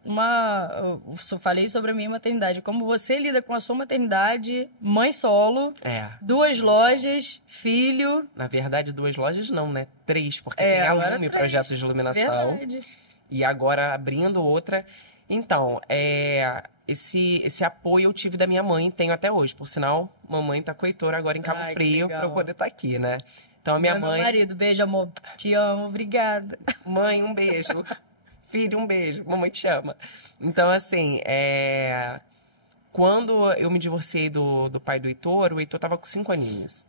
Eu falei sobre a minha maternidade. Como você lida com a sua maternidade, mãe solo, 2 lojas, filho. Na verdade, 2 lojas não, né? 3, porque tem a Lume, projeto de iluminação. Verdade. E agora abrindo outra. Então, esse apoio eu tive da minha mãe, tenho até hoje. Por sinal, mamãe tá com o Heitor agora em Cabo Frio pra eu poder estar aqui, né? Então a minha mãe... Meu marido, beijo, amor. Te amo, obrigada. Mãe, um beijo. Filho, um beijo. Mamãe te ama. Então, assim, quando eu me divorciei do pai do Heitor, o Heitor tava com 5 aninhos,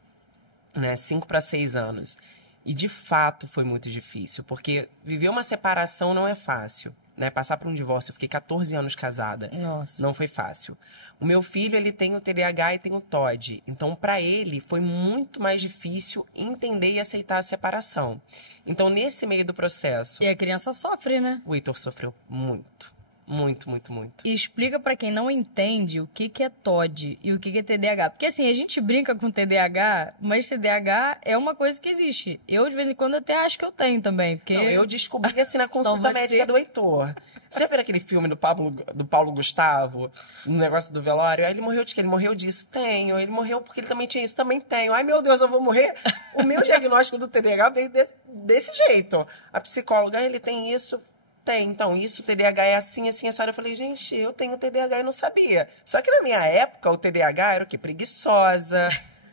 né? 5 para 6 anos. E, de fato, foi muito difícil, porque viver uma separação não é fácil, né? Passar por um divórcio, eu fiquei 14 anos casada. Nossa. Não foi fácil. O meu filho, ele tem o TDAH e tem o TOD. Então, para ele, foi muito mais difícil entender e aceitar a separação. Então, nesse meio do processo... E a criança sofre, né? O Heitor sofreu muito. Muito, muito, muito. E explica pra quem não entende o que é TOD e o que é TDAH. Porque assim, a gente brinca com TDAH, mas TDAH é uma coisa que existe. Eu, de vez em quando, até acho que eu tenho também. Porque... Não, eu descobri assim na consulta médica do Heitor. Você já viu aquele filme do Paulo Gustavo? No negócio do velório? Aí ele morreu de quê? Ele morreu disso? Tenho. Ele morreu porque ele também tinha isso? Também tenho. Ai, meu Deus, eu vou morrer? O meu diagnóstico do TDAH veio desse jeito. A psicóloga, ele tem isso... Tem, então, isso, o TDAH é assim, assim, assim. Eu falei, gente, eu tenho TDAH e não sabia. Só que na minha época, o TDAH era o quê? Preguiçosa,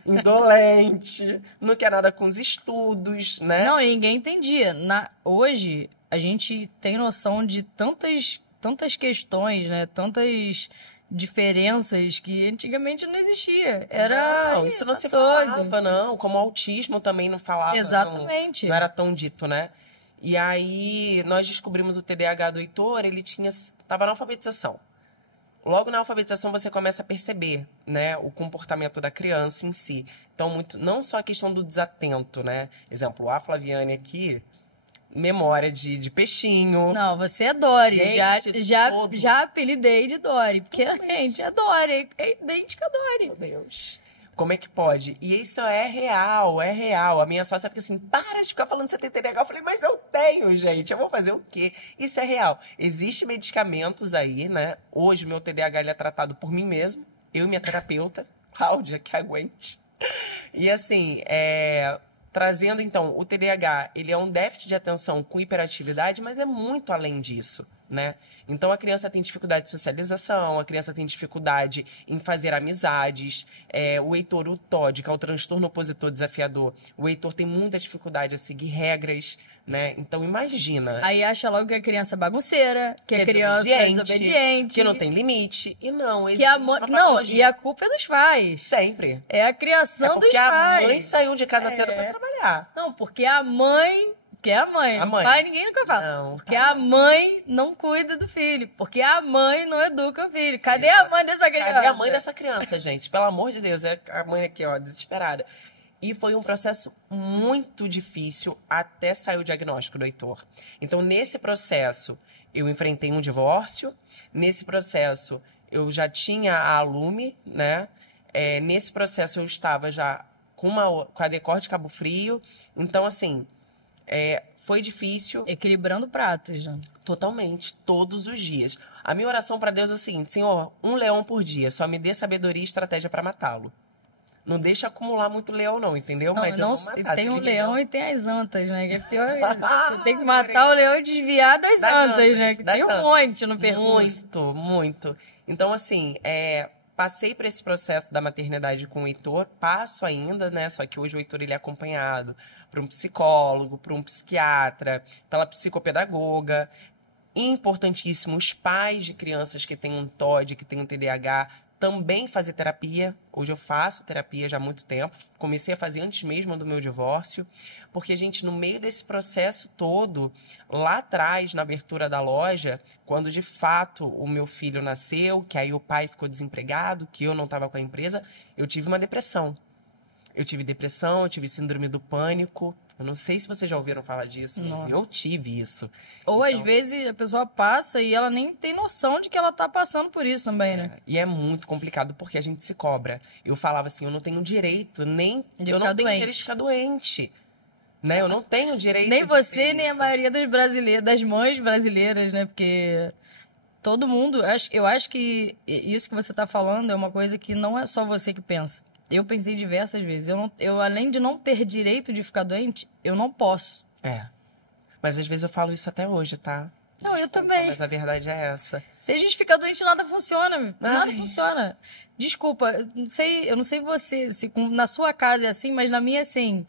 indolente, não quer nada com os estudos, né? Não, ninguém entendia. Hoje, a gente tem noção de tantas questões, né? Tantas diferenças que antigamente não existia. Não, isso não se falava, não. Como o autismo também não falava. Exatamente. Não era tão dito, né? E aí, nós descobrimos o TDAH do Heitor, ele estava na alfabetização. Logo na alfabetização, você começa a perceber, né, o comportamento da criança em si. Então, não só a questão do desatento, né? Exemplo, a Flaviane aqui, memória de peixinho. Não, você é Dory. Gente, já apelidei de Dory. Porque, gente, é Dory. É idêntica a Dory. Meu Deus. Como é que pode? E isso é real, é real. A minha sócia fica assim, para de ficar falando que você tem TDAH. Eu falei, mas eu tenho, gente. Eu vou fazer o quê? Isso é real. Existem medicamentos aí, né? Hoje, meu TDAH ele é tratado por mim mesmo. Eu e minha terapeuta, Cláudia, que aguente. E assim, trazendo então, o TDAH, ele é um déficit de atenção com hiperatividade, mas é muito além disso, né? Então, a criança tem dificuldade de socialização, a criança tem dificuldade em fazer amizades. O Heitor, o TOD, que é o transtorno opositor desafiador, o Heitor tem muita dificuldade a seguir regras, né? Então, imagina. Aí acha logo que a criança é bagunceira, que a criança é desobediente. Que não tem limite. E não, existe não, e a culpa é dos pais. Sempre. É a criação dos pais. Porque a mãe saiu de casa cedo pra trabalhar. Não, porque a mãe... Porque é a mãe. O pai ninguém nunca fala. Não, porque a mãe não cuida do filho. Porque a mãe não educa o filho. Cadê a mãe dessa criança? Cadê a mãe dessa criança, gente? Pelo amor de Deus. É a mãe aqui, ó, desesperada. E foi um processo muito difícil até sair o diagnóstico do Heitor. Então, nesse processo, eu enfrentei um divórcio. Nesse processo, eu já tinha a Lume, né? Nesse processo, eu estava já com a Decor de Cabo Frio. Então, assim... foi difícil. Equilibrando pratos, já. Totalmente, todos os dias. A minha oração para Deus é o seguinte: Senhor, um leão por dia, só me dê sabedoria e estratégia para matá-lo. não deixa acumular muito leão, não, entendeu? Não, Mas eu não, vou matar. tem Se o ele leão render- e tem as antas, né? Que é pior ainda. Você tem que matar o leão e desviar das antas, né? Que das tem um antas. monte no percurso. Muito, muito. Então, assim, passei por esse processo da maternidade com o Heitor, passo ainda, né? Só que hoje o Heitor ele é acompanhado por um psicólogo, por um psiquiatra, pela psicopedagoga. Importantíssimo, os pais de crianças que têm um TOD, que têm um TDAH, também fazer terapia. Hoje eu faço terapia já há muito tempo. Comecei a fazer antes mesmo do meu divórcio. Porque, gente, no meio desse processo todo, lá atrás, na abertura da loja, quando de fato o meu filho nasceu, que aí o pai ficou desempregado, que eu não estava com a empresa, eu tive uma depressão. Eu tive síndrome do pânico. Eu não sei se vocês já ouviram falar disso, mas Nossa. eu tive isso. Ou às Então, vezes a pessoa passa e ela nem tem noção de que ela tá passando por isso também, né? E é muito complicado porque a gente se cobra. Eu falava assim, eu não tenho direito nem... De eu ficar não tenho doente. direito de ficar doente. Né? Eu não tenho direito Nem de você, ter nem a isso. maioria das mães brasileiras, né? Porque todo mundo... Eu acho que isso que você tá falando é uma coisa que não é só você que pensa. Eu pensei diversas vezes. Eu, além de não ter direito de ficar doente, eu não posso. Mas às vezes eu falo isso até hoje, tá? Não, eu Desculpa, também. Mas a verdade é essa. Se a gente fica doente, nada funciona. Nada Ai. funciona. Desculpa, eu não sei você, se na sua casa é assim, mas na minha, assim.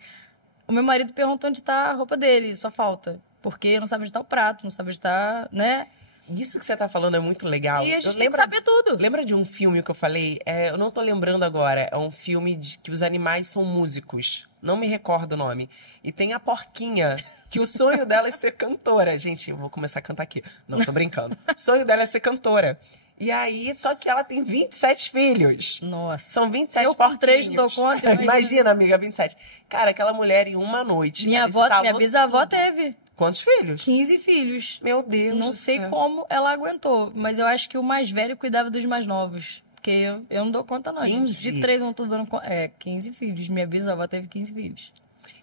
O meu marido pergunta onde tá a roupa dele, só falta. Porque não sabe onde tá o prato, não sabe onde tá, né? Isso que você tá falando é muito legal. E a gente Eu tem que lembro saber tudo. Lembra de um filme que eu falei? Eu não tô lembrando agora. É um filme que os animais são músicos. Não me recordo o nome. E tem a porquinha, que o sonho dela é ser cantora. Gente, eu vou começar a cantar aqui. Não, tô brincando. O sonho dela é ser cantora. E aí, só que ela tem 27 filhos. Nossa. São 27 Eu com porquinhos. 3 não dou conta, imagina. Imagina, amiga, 27. Cara, aquela mulher em uma noite. Minha ela minha instalou bisavó tudo. teve Quantos filhos? 15 filhos. Meu Deus Não do sei céu. como ela aguentou, mas eu acho que o mais velho cuidava dos mais novos. Porque eu não dou conta, não. Gente. 15? De 3 não tô dando conta. 15 filhos. Minha bisavó teve 15 filhos.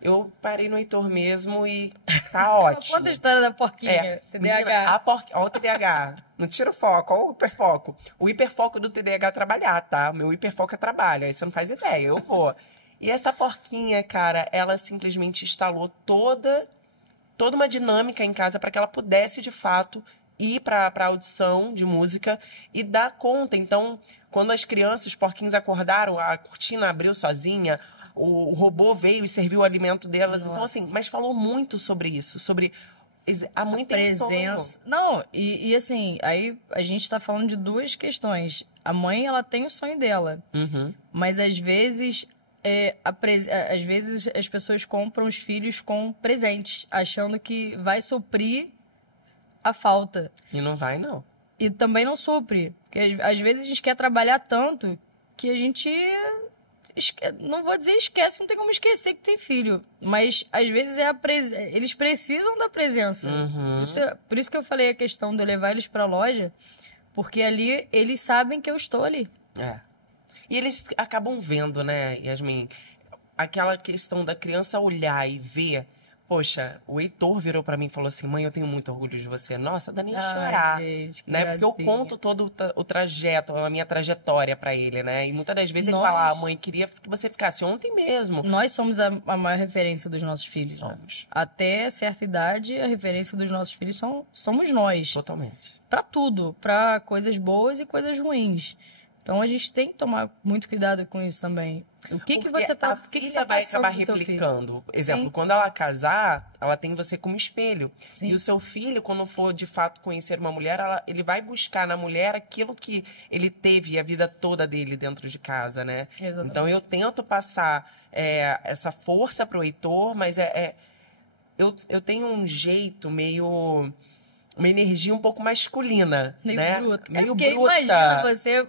Eu parei no Heitor mesmo e tá ótimo. Conta a história da porquinha, Menina, TDAH. Ó o TDAH. Não tira o foco, ó o hiperfoco. O hiperfoco do TDAH é trabalhar, tá? Meu hiperfoco é trabalho, aí você não faz ideia, eu vou. E essa porquinha, cara, ela simplesmente instalou toda uma dinâmica em casa para que ela pudesse, de fato, ir pra audição de música e dar conta. Então, quando as crianças, os porquinhos acordaram, a cortina abriu sozinha, o robô veio e serviu o alimento delas. Nossa. Então, assim, mas falou muito sobre isso, sobre a mãe tem um sonho. Presença. Não, e assim, aí a gente tá falando de duas questões. A mãe, ela tem o sonho dela, Uhum. mas às vezes às vezes as pessoas compram os filhos com presentes, achando que vai suprir a falta. E não vai, não. E também não supre. Porque às vezes a gente quer trabalhar tanto que a gente... Não vou dizer esquece, não tem como esquecer que tem filho. Mas às vezes eles precisam da presença. Uhum. Por isso que eu falei a questão de eu levar eles pra loja, porque ali eles sabem que eu estou ali. É. E eles acabam vendo, né, Yasmin? Aquela questão da criança olhar e ver. Poxa, o Heitor virou pra mim e falou assim: mãe, eu tenho muito orgulho de você. Nossa, dá nem de chorar. Gente, que Né? Porque eu gracinha. conto todo o trajeto, a minha trajetória pra ele, né? E muitas das vezes ele Nós- fala: mãe, queria que você ficasse ontem mesmo. Nós somos a maior referência dos nossos filhos. Né? Somos. Até certa idade, a referência dos nossos filhos somos nós. Totalmente. Pra tudo, pra coisas boas e coisas ruins. Então a gente tem que tomar muito cuidado com isso também. O que Porque você tá, a o que filha você tá vai passando acabar pro seu filho? replicando. Exemplo, Sim. quando ela casar, ela tem você como espelho. Sim. E o seu filho, quando for de fato conhecer uma mulher, ele vai buscar na mulher aquilo que ele teve a vida toda dele dentro de casa, né? Exatamente. Então eu tento passar essa força pro Heitor, mas eu tenho um jeito meio... uma energia um pouco masculina, Meio né? bruta. Meio porque bruta. imagina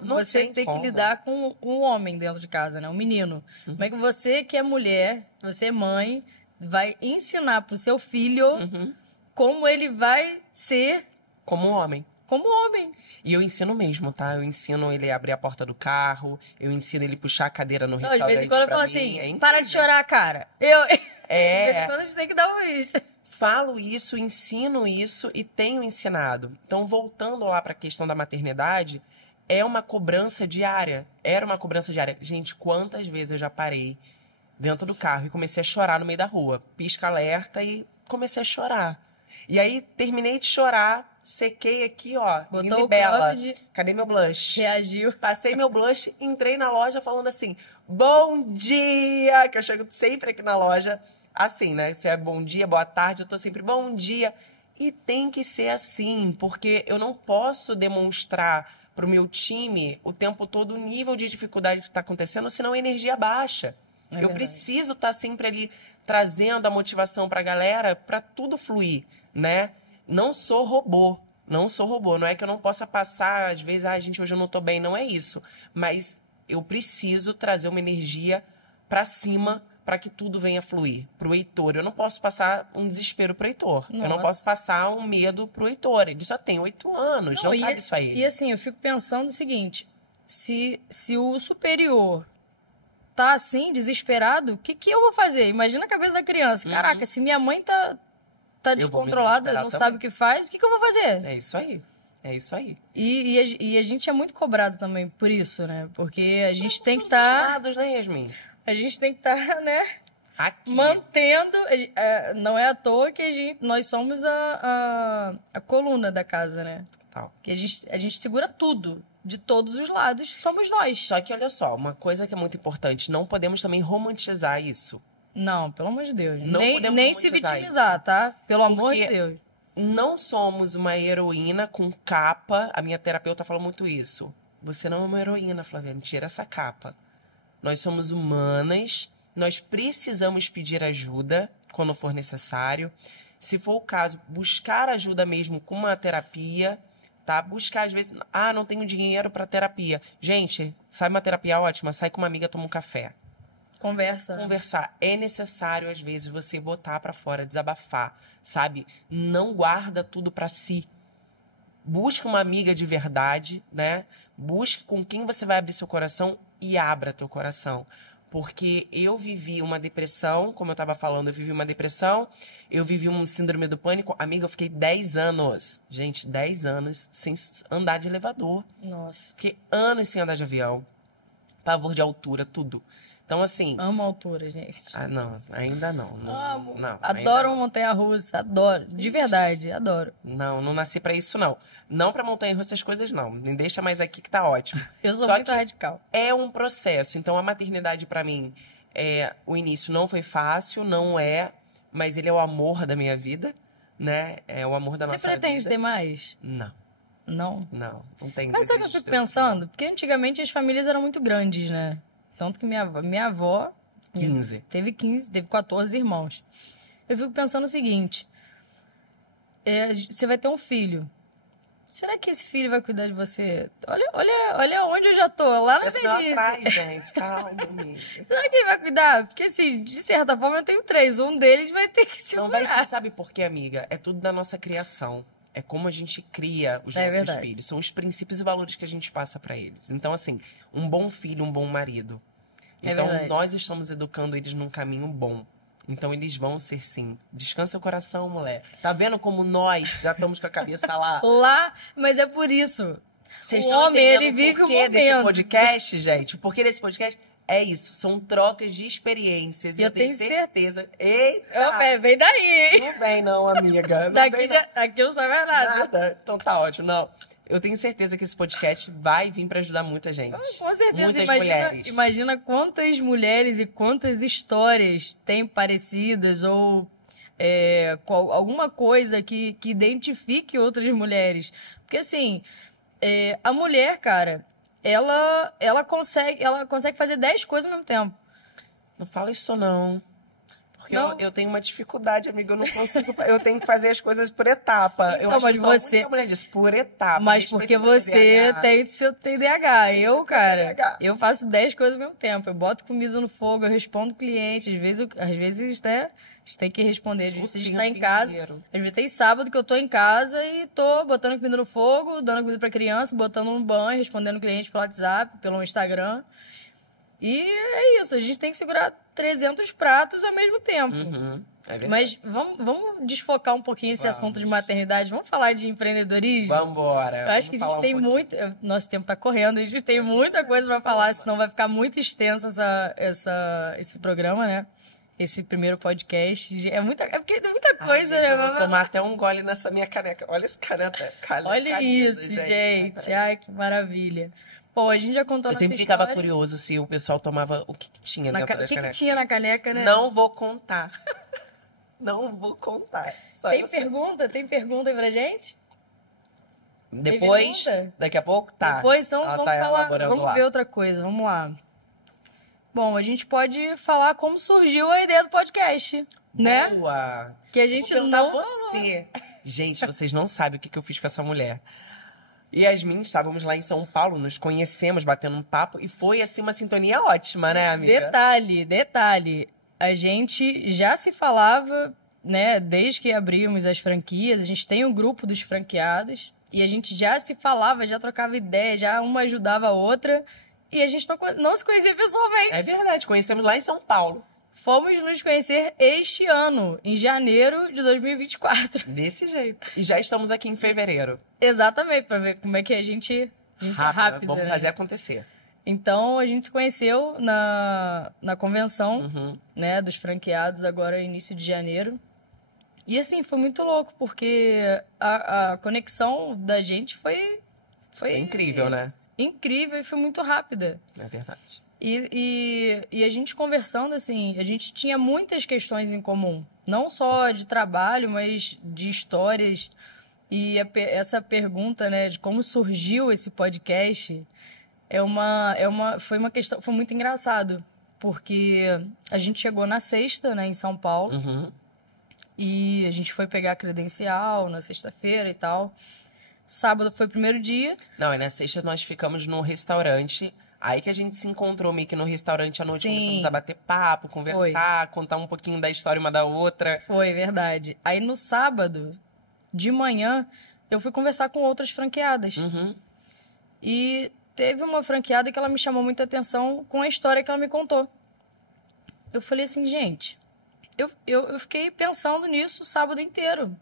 Não você tem ter como. que lidar com um homem dentro de casa, né? Um menino. Como é que você, que é mulher, você é mãe, vai ensinar pro seu filho Uhum. como ele vai ser Como homem. como homem? E eu ensino mesmo, tá? Eu ensino ele a abrir a porta do carro, eu ensino ele a puxar a cadeira no Não, de restaurante vez em quando eu pra falo mim, assim, incrível. para de chorar, cara. De vez É, em quando a gente tem que dar um isso. falo isso, ensino isso e tenho ensinado. Então, voltando lá para a questão da maternidade, é uma cobrança diária. Era uma cobrança diária. Gente, quantas vezes eu já parei dentro do carro e comecei a chorar no meio da rua. Pisca-alerta e comecei a chorar. E aí, terminei de chorar, sequei aqui, ó, Botou linda e o bela. cropped. Cadê meu blush? Reagiu. Passei meu blush, entrei na loja falando assim, bom dia, que eu chego sempre aqui na loja, assim, né? Se é bom dia, boa tarde, eu tô sempre bom dia. E tem que ser assim, porque eu não posso demonstrar pro meu time o tempo todo o nível de dificuldade que tá acontecendo, senão a energia baixa. Eu preciso estar sempre ali trazendo a motivação pra galera pra tudo fluir, né? Não sou robô. Não sou robô. Não é que eu não possa passar, às vezes, gente, hoje eu não tô bem. Não é isso. Mas eu preciso trazer uma energia pra cima pra que tudo venha fluir. Pro Heitor. Eu não posso passar um desespero pro Heitor. Nossa. Eu não posso passar um medo pro Heitor. Ele só tem 8 anos. Não cabe isso a ele. E assim, eu fico pensando o seguinte. Se o superior tá assim, desesperado, o que eu vou fazer? Imagina a cabeça da criança. Caraca, se minha mãe tá descontrolada, não sabe o que faz, o que eu vou fazer? É isso aí. É isso aí. E a gente é muito cobrado também por isso, né? Porque a gente tem que estar... né, Yasmin? A gente tem que estar, né? Aqui. Mantendo... não é à toa que nós somos a coluna da casa, né? Tal. Que a gente segura tudo. De todos os lados, somos nós. Só que, olha só, uma coisa que é muito importante, não podemos também romantizar isso. Não, pelo amor de Deus. Não Nem se vitimizar, tá? Pelo amor de Deus. Não somos uma heroína com capa. A minha terapeuta fala muito isso. Você não é uma heroína, Flaviane. Tira essa capa. Nós somos humanas. Nós precisamos pedir ajuda quando for necessário. Se for o caso, buscar ajuda mesmo com uma terapia, tá? Buscar, às vezes, não tenho dinheiro para terapia. Gente, sai uma terapia ótima, sai com uma amiga, toma um café. Conversar. É necessário, às vezes, você botar pra fora, desabafar, sabe? Não guarda tudo pra si. Busque uma amiga de verdade, né? Busque com quem você vai abrir seu coração e abra teu coração. Porque eu vivi uma depressão, como eu tava falando, eu vivi um síndrome do pânico. Amiga, eu fiquei 10 anos. Gente, 10 anos sem andar de elevador. Nossa. Fiquei anos sem andar de avião. Pavor de altura, tudo. Então, assim... Amo a altura, gente. Não, ainda não. Amo. Não, adoro uma montanha-russa, adoro. De verdade, adoro. Não nasci pra isso, não. Não pra montanha-russa, essas coisas, não. Me deixa mais aqui que tá ótimo. Eu sou muito radical. É um processo. Então, a maternidade, pra mim, o início não foi fácil, não é, mas ele é o amor da minha vida, né? É o amor da nossa vida. Você pretende ter mais? Não. Não? Não tem. Mas sabe o que eu fico pensando? Porque antigamente as famílias eram muito grandes, né? Tanto que minha avó 15. Teve 14 irmãos. Eu fico pensando o seguinte: você vai ter um filho. Será que esse filho vai cuidar de você? Olha onde eu já tô, lá na velhice. Atrás, gente. Calma, amiga. Será que ele vai cuidar? Porque, assim, de certa forma eu tenho 3. Um deles vai ter que segurar. Não vai ser, sabe por quê, amiga? É tudo da nossa criação. É como a gente cria os nossos filhos. São os princípios e valores que a gente passa pra eles. Então, assim, um bom filho, um bom marido. Então, nós estamos educando eles num caminho bom. Então, eles vão ser, sim. Descansa o coração, mulher. Tá vendo como nós já estamos com a cabeça lá? Mas é por isso. Vocês o estão homem, ele vive o porquê desse podcast, gente? O porquê desse podcast é isso. São trocas de experiências. E eu tenho certeza. Eita! Vem daí! Não vem não, amiga. Daqui não sabe nada. Nada. Então tá ótimo. Não. Eu tenho certeza que esse podcast vai vir pra ajudar muita gente. Com certeza. Muitas mulheres. Imagina quantas mulheres e quantas histórias tem parecidas ou alguma coisa que identifique outras mulheres. Porque, assim, a mulher, cara, ela consegue fazer 10 coisas ao mesmo tempo. Não fala isso, não. Porque eu tenho uma dificuldade, amiga. Eu não consigo. Eu tenho que fazer as coisas por etapa. Então, eu acho mas que você. Muita mulher diz, por etapa. Mas porque você tem o seu TDAH. Eu, cara, eu faço 10 coisas ao mesmo tempo. Eu boto comida no fogo, eu respondo cliente. Às vezes, né? A gente tem que responder. Às vezes a gente tá em casa. Às vezes tem sábado que eu tô em casa e tô botando comida no fogo, dando comida pra criança, botando no banho, respondendo cliente pelo WhatsApp, pelo Instagram. E é isso, a gente tem que segurar 300 pratos ao mesmo tempo. É verdade. Mas vamos desfocar um pouquinho esse assunto de maternidade. Vamos falar de empreendedorismo? Vambora. Eu acho que a gente tem muito... Nosso tempo tá correndo. A gente tem muita coisa pra falar, senão vai ficar muito extenso esse programa, né? Esse primeiro podcast. Porque tem muita coisa, gente, né? Eu vou tomar até um gole nessa minha caneca. Olha esse caneca. Olha isso, gente. Ai, que maravilha. Pô, a gente já contou Eu nossa sempre história. ficava curioso se o pessoal tomava o que tinha dentro das O que canecas. tinha na caneca, né? Não vou contar. Não vou contar. Só Tem eu sei. pergunta? Tem pergunta aí pra gente? Depois, pergunta? daqui a pouco, tá. Depois, então, Ela vamos tá falar. elaborando Vamos lá. ver outra coisa. Vamos lá. Bom, a gente pode falar como surgiu a ideia do podcast, né? Boa. Que a gente Vou perguntar não... você. Gente, vocês não sabem o que eu fiz com essa mulher. Yasmin, estávamos lá em São Paulo, nos conhecemos, batendo um papo, e foi, assim, uma sintonia ótima, né, amiga? Detalhe. A gente já se falava, né, desde que abrimos as franquias, a gente tem um grupo dos franqueados, e a gente já se falava, já trocava ideia, já uma ajudava a outra, e a gente não se conhecia pessoalmente. É verdade, conhecemos lá em São Paulo. Fomos nos conhecer este ano, em janeiro de 2024. Desse jeito. E já estamos aqui em fevereiro. Exatamente, pra ver como é que a gente é rápida. Vamos né? fazer acontecer. Então, a gente se conheceu na convenção, Uhum. né, dos franqueados, agora início de janeiro. E, assim, foi muito louco, porque a conexão da gente foi É incrível, né? incrível e foi muito rápida. É verdade. E a gente conversando, assim, a gente tinha muitas questões em comum. Não só de trabalho, mas de histórias. E essa pergunta, né, de como surgiu esse podcast, foi uma questão, foi muito engraçado. Porque a gente chegou na sexta, né, em São Paulo. Uhum. E a gente foi pegar a credencial na sexta-feira e tal. Sábado foi o primeiro dia. Não, e na sexta nós ficamos num restaurante. Aí que a gente se encontrou meio que no restaurante à noite. Sim. Começamos a bater papo, conversar, contar um pouquinho da história uma da outra. Foi, verdade. Aí no sábado, de manhã, eu fui conversar com outras franqueadas. Uhum. E teve uma franqueada que ela me chamou muita atenção com a história que ela me contou. Eu falei assim, gente, eu fiquei pensando nisso o sábado inteiro.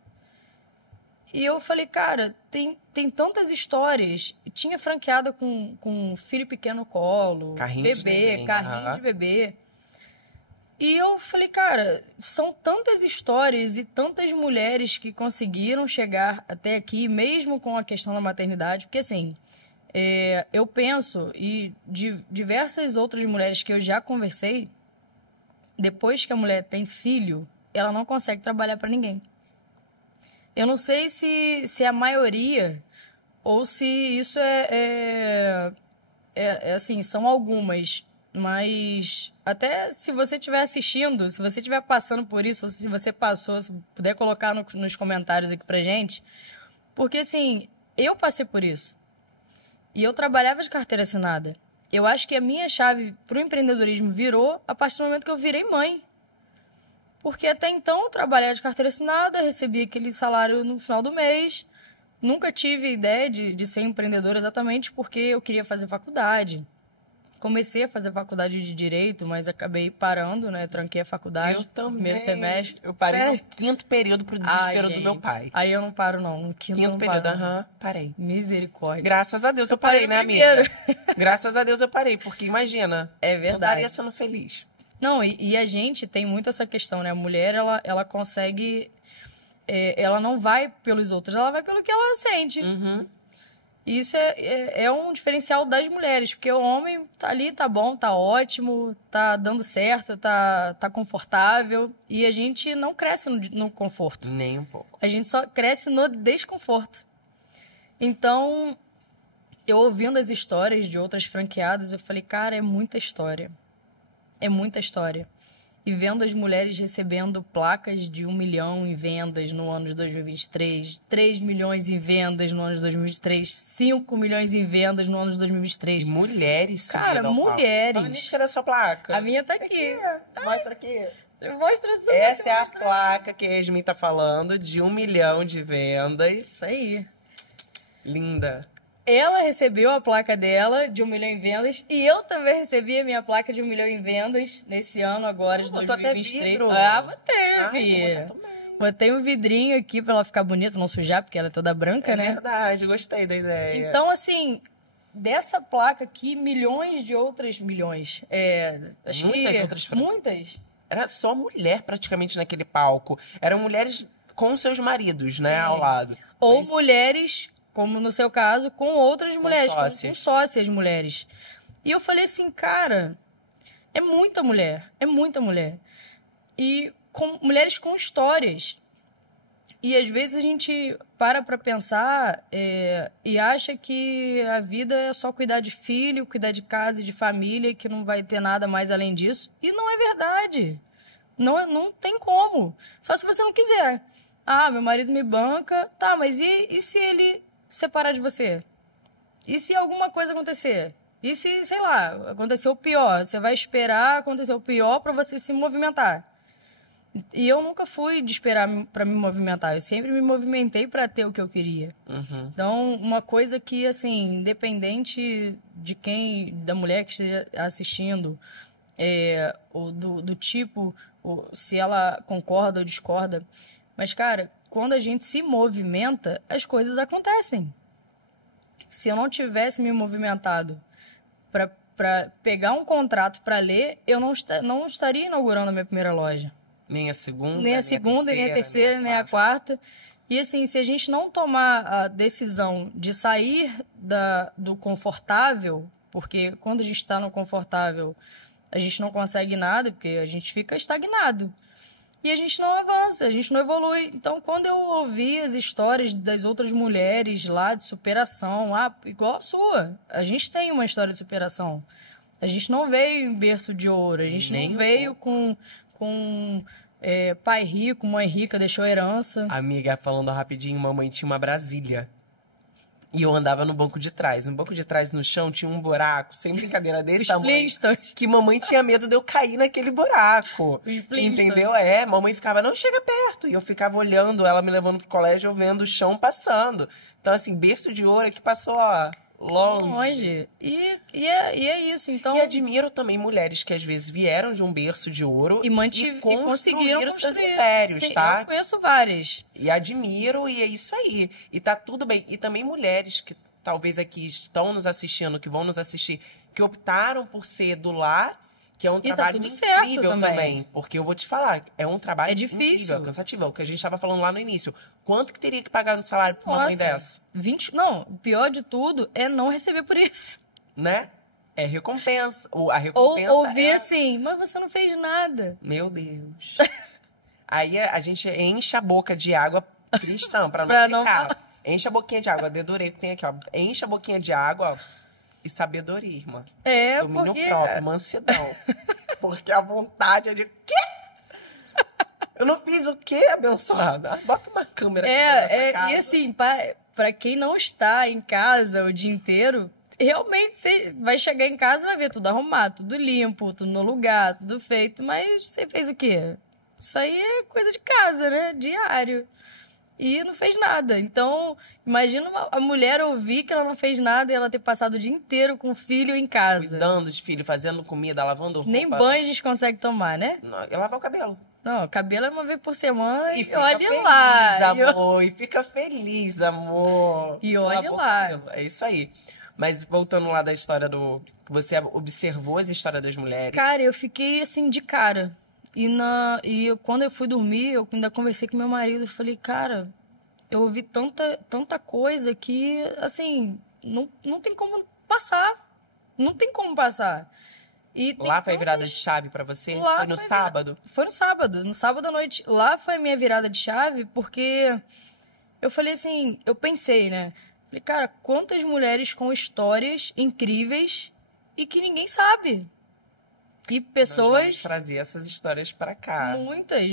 E eu falei, cara, tem tantas histórias. Tinha franqueada com filho pequeno no colo, Carrinho de bebê, neném, carrinho aham. de bebê. E eu falei, cara, são tantas histórias e tantas mulheres que conseguiram chegar até aqui, mesmo com a questão da maternidade. Porque, assim, eu penso, e diversas outras mulheres que eu já conversei, depois que a mulher tem filho, ela não consegue trabalhar para ninguém. Eu não sei se é a maioria ou se isso assim, são algumas. Mas até se você estiver assistindo, se você estiver passando por isso, ou se você passou, se puder colocar nos comentários aqui pra gente. Porque, assim, eu passei por isso. E eu trabalhava de carteira assinada. Eu acho que a minha chave pro empreendedorismo virou a partir do momento que eu virei mãe. Porque até então eu trabalhava de carteira assinada, recebia aquele salário no final do mês. Nunca tive ideia de ser empreendedora exatamente porque eu queria fazer faculdade. Comecei a fazer faculdade de Direito, mas acabei parando, né? Tranquei a faculdade Eu também. no primeiro semestre. Eu parei Sério? no quinto período pro desespero do meu pai. Aí eu não paro, não. No quinto eu não Quinto período, paro. parei. Misericórdia. Graças a Deus eu parei, né, no amiga? Graças a Deus eu parei, porque imagina. É Eu verdade. estaria sendo feliz. Não, e a gente tem muito essa questão, né? A mulher, ela consegue... ela não vai pelos outros, ela vai pelo que ela sente. Uhum. E isso é um diferencial das mulheres, porque o homem tá ali, tá bom, tá ótimo, tá dando certo, tá confortável. E a gente não cresce no conforto. Nem um pouco. A gente só cresce no desconforto. Então, eu ouvindo as histórias de outras franqueadas, eu falei, cara, é muita história. É muita história. E vendo as mulheres recebendo placas de 1 milhão em vendas no ano de 2023, 3 milhões em vendas no ano de 2023, 5 milhões em vendas no ano de 2023. E mulheres Cara, subindo ao palco. mulheres. Fala, cadê a sua placa? A minha tá aqui. Mostra aqui. Mostra só. Essa é a placa que a Yasmin tá falando, de 1 milhão de vendas. Isso aí. Linda. ela recebeu a placa dela de 1 milhão em vendas e eu também recebi a minha placa de 1 milhão em vendas nesse ano agora de Botou até 2023. vidro. Botei, Vou filha. botar também. Botei um vidrinho aqui pra ela ficar bonita, não sujar, porque ela é toda branca, É né? verdade, gostei da ideia. Então, assim, dessa placa aqui, milhões de outras... Milhões. Acho Muitas que... outras Muitas. Era só mulher praticamente naquele palco. Eram mulheres com seus maridos, né, Sim. ao lado. Ou Mas- mulheres, como no seu caso, com outras mulheres, sócias. com sócias mulheres. E eu falei assim, cara, é muita mulher. E com mulheres com histórias. E às vezes a gente para pra pensar e acha que a vida é só cuidar de filho, cuidar de casa e de família, que não vai ter nada mais além disso. E não é verdade. Não tem como. Só se você não quiser. Ah, meu marido me banca. Tá, mas e se ele separar de você? E se alguma coisa acontecer? E se, sei lá, aconteceu o pior? Você vai esperar acontecer o pior pra você se movimentar. E eu nunca fui de esperar pra me movimentar. Eu sempre me movimentei pra ter o que eu queria. Uhum. Então, uma coisa que, assim, independente de da mulher que esteja assistindo, ou do tipo, ou se ela concorda ou discorda, mas, cara, quando a gente se movimenta, as coisas acontecem. Se eu não tivesse me movimentado pra pegar um contrato pra ler, eu não estaria inaugurando a minha primeira loja. Nem a segunda, Nem a segunda, nem a terceira, nem a quarta. E assim, se a gente não tomar a decisão de sair do confortável, porque quando a gente está no confortável, a gente não consegue nada, porque a gente fica estagnado. E a gente não avança, a gente não evolui. Então, quando eu ouvi as histórias das outras mulheres lá de superação, igual a sua, a gente tem uma história de superação. A gente não veio em berço de ouro, a gente Nem não um veio com pai rico, mãe rica, deixou herança. Amiga, falando rapidinho, mamãe tinha uma Brasília. E eu andava no banco de trás. No banco de trás, no chão, tinha um buraco, sem brincadeira desse Os tamanho. Flintstones. Que mamãe tinha medo de eu cair naquele buraco. Os Flintstones. Entendeu? Mamãe ficava, não chega perto. E eu ficava olhando, ela me levando pro colégio, eu vendo o chão passando. Então, assim, berço de ouro é que passou, ó, longe. E é isso, então... E admiro também mulheres que às vezes vieram de um berço de ouro E conseguiram seus construir. impérios, Sim, tá? eu conheço várias. E admiro, e é isso aí. E tá tudo bem. E também mulheres que talvez aqui estão nos assistindo, que vão nos assistir, que optaram por ser do lar, que é um E tá trabalho tudo certo incrível também. Porque eu vou te falar, é um trabalho É difícil. incrível, cansativo. É o que a gente estava falando lá no início. Quanto que teria que pagar no salário pra uma mãe dessa? 20... Não, o pior de tudo é não receber por isso. Né? É recompensa. A recompensa Ou ouvir assim, mas você não fez nada. Meu Deus. Aí a gente enche a boca de água cristã, pra não Pra não ficar. Enche a boquinha de água, dedurei que tem aqui, ó. Enche a boquinha de água, ó. E sabedoria, irmã. Domínio Porque... próprio, mansidão. Porque a vontade é de... Quê? Eu não fiz o quê, abençoada? Bota uma câmera aqui nessa casa. E assim, pra quem não está em casa o dia inteiro, realmente você vai chegar em casa e vai ver tudo arrumado, tudo limpo, tudo no lugar, tudo feito. Mas você fez o quê? Isso aí é coisa de casa, né? Diário. E não fez nada. Então, imagina a mulher ouvir que ela não fez nada e ela ter passado o dia inteiro com o filho em casa. Cuidando dos filhos, fazendo comida, lavando roupa. Nem banho a gente consegue tomar, né? Não, eu lavar o cabelo. Não, cabelo é uma vez por semana e fica olhe feliz, lá. amor. E fica feliz, amor. E olhe Lavou o lá. cabelo. É isso aí. Mas voltando lá da história que você observou as histórias das mulheres. Cara, eu fiquei assim de cara. Quando eu fui dormir, eu ainda conversei com meu marido e falei, cara, eu ouvi tanta coisa que, assim, não tem como passar. Não tem como passar. E tem Lá foi a virada tantas- de chave pra você? Lá Foi no foi sábado? Foi no sábado à noite. Lá foi a minha virada de chave, porque eu falei assim, eu pensei, né? Falei, cara, quantas mulheres com histórias incríveis e que ninguém sabe. E Nós vamos pessoas... trazer essas histórias pra cá. Muitas.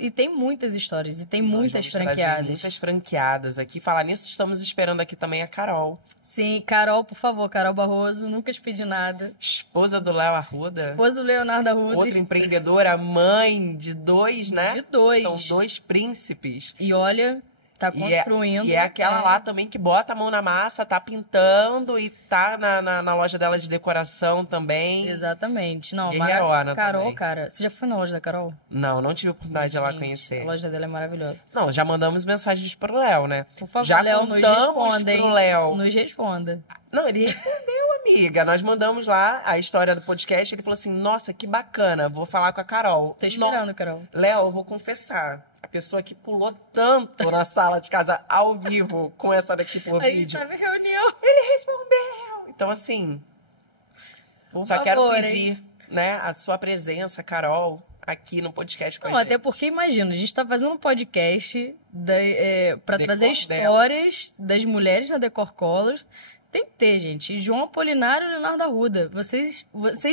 E tem muitas histórias. E tem Nós muitas vamos trazer franqueadas. muitas franqueadas aqui. Falar nisso, estamos esperando aqui também a Carol. Sim, Carol, por favor, Carol Barroso, nunca te pedi nada. Esposa do Léo Arruda. Esposa do Leonardo Arruda. Outra empreendedora, mãe de 2, né? De 2. São 2 príncipes. E olha, Tá construindo. E é aquela lá também que bota a mão na massa, tá pintando e tá na loja dela de decoração também. Exatamente. Não, Guerreirona Carol, também. cara, você já foi na loja da Carol? Não tive oportunidade de ir lá Gente, conhecer. A loja dela é maravilhosa. Não, já mandamos mensagens pro Léo, né? Por favor, já Léo, nos contamos responda, hein? pro Léo. Nos responda. Não, ele respondeu, amiga. Nós mandamos lá a história do podcast. Ele falou assim, nossa, que bacana, vou falar com a Carol. Tô esperando, Carol. Léo, eu vou confessar. A pessoa que pulou tanto na sala de casa ao vivo com essa daqui por A gente vídeo. tava em reunião. Ele respondeu. Então, assim, Por só favor, quero hein? pedir, né, a sua presença, Carol, aqui no podcast com Não, a gente. até porque, imagina, a gente tá fazendo um podcast pra Decor trazer histórias das mulheres na Decor Colors. Tem que ter, gente. João Apolinário e Leonardo Arruda. Vocês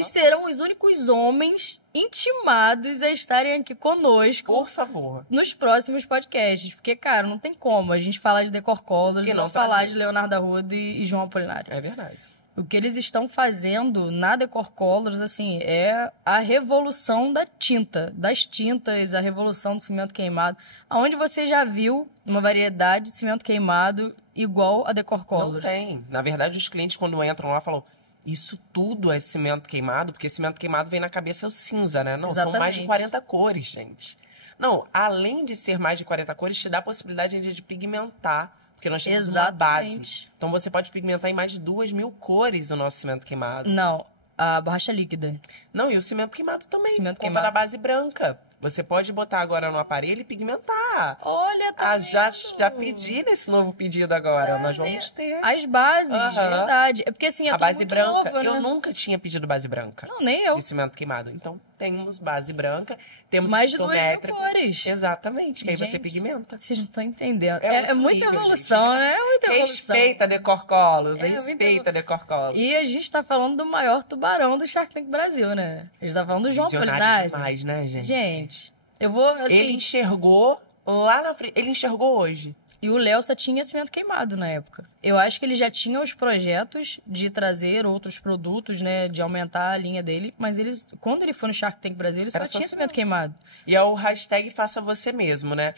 serão os únicos homens intimados a estarem aqui conosco Por favor. nos próximos podcasts. Porque, cara, não tem como a gente falar de Decor Colors e não falar de Leonardo Arruda e João Apolinário. É verdade. O que eles estão fazendo na Decor Colors, assim, é a revolução da tinta, das tintas, a revolução do cimento queimado. Aonde você já viu uma variedade de cimento queimado igual a Decor Colors? Não tem. Na verdade, os clientes, quando entram lá, falam, isso tudo é cimento queimado? Porque cimento queimado vem na cabeça o cinza, né? Não, Exatamente. são mais de 40 cores, gente. Não, além de ser mais de 40 cores, te dá a possibilidade de pigmentar. Porque nós temos uma base. Então, você pode pigmentar em mais de 2.000 cores o nosso cimento queimado. Não, a borracha líquida. Não, e o cimento queimado também. Cimento por conta queimado. da base branca. Você pode botar agora no aparelho e pigmentar. Olha, tá Já pedi nesse novo pedido agora. Nós vamos ter. As bases, verdade. É porque, assim, é a tudo base muito branca. novo, né? Eu nunca tinha pedido base branca. Não, nem eu. De cimento queimado. Então, temos base branca. Temos Mais de 2.000 métrico. cores. Exatamente. Que aí você Gente, pigmenta. Vocês não estão entendendo. É É muito muita incrível, evolução, gente. né? É muita evolução. Respeita a Decor Colors. É, Respeita a Decor Colors. E a gente tá falando do maior tubarão do Shark Tank Brasil, né? A gente tá falando do João Apolinário. Demais, né, gente? Gente, eu vou, assim... Ele enxergou lá na frente. Ele enxergou hoje. E o Léo só tinha cimento queimado na época. Eu acho que ele já tinha os projetos de trazer outros produtos, né? De aumentar a linha dele. Mas quando ele foi no Shark Tank Brasil, ele só tinha cimento queimado. E é o hashtag Faça Você Mesmo, né?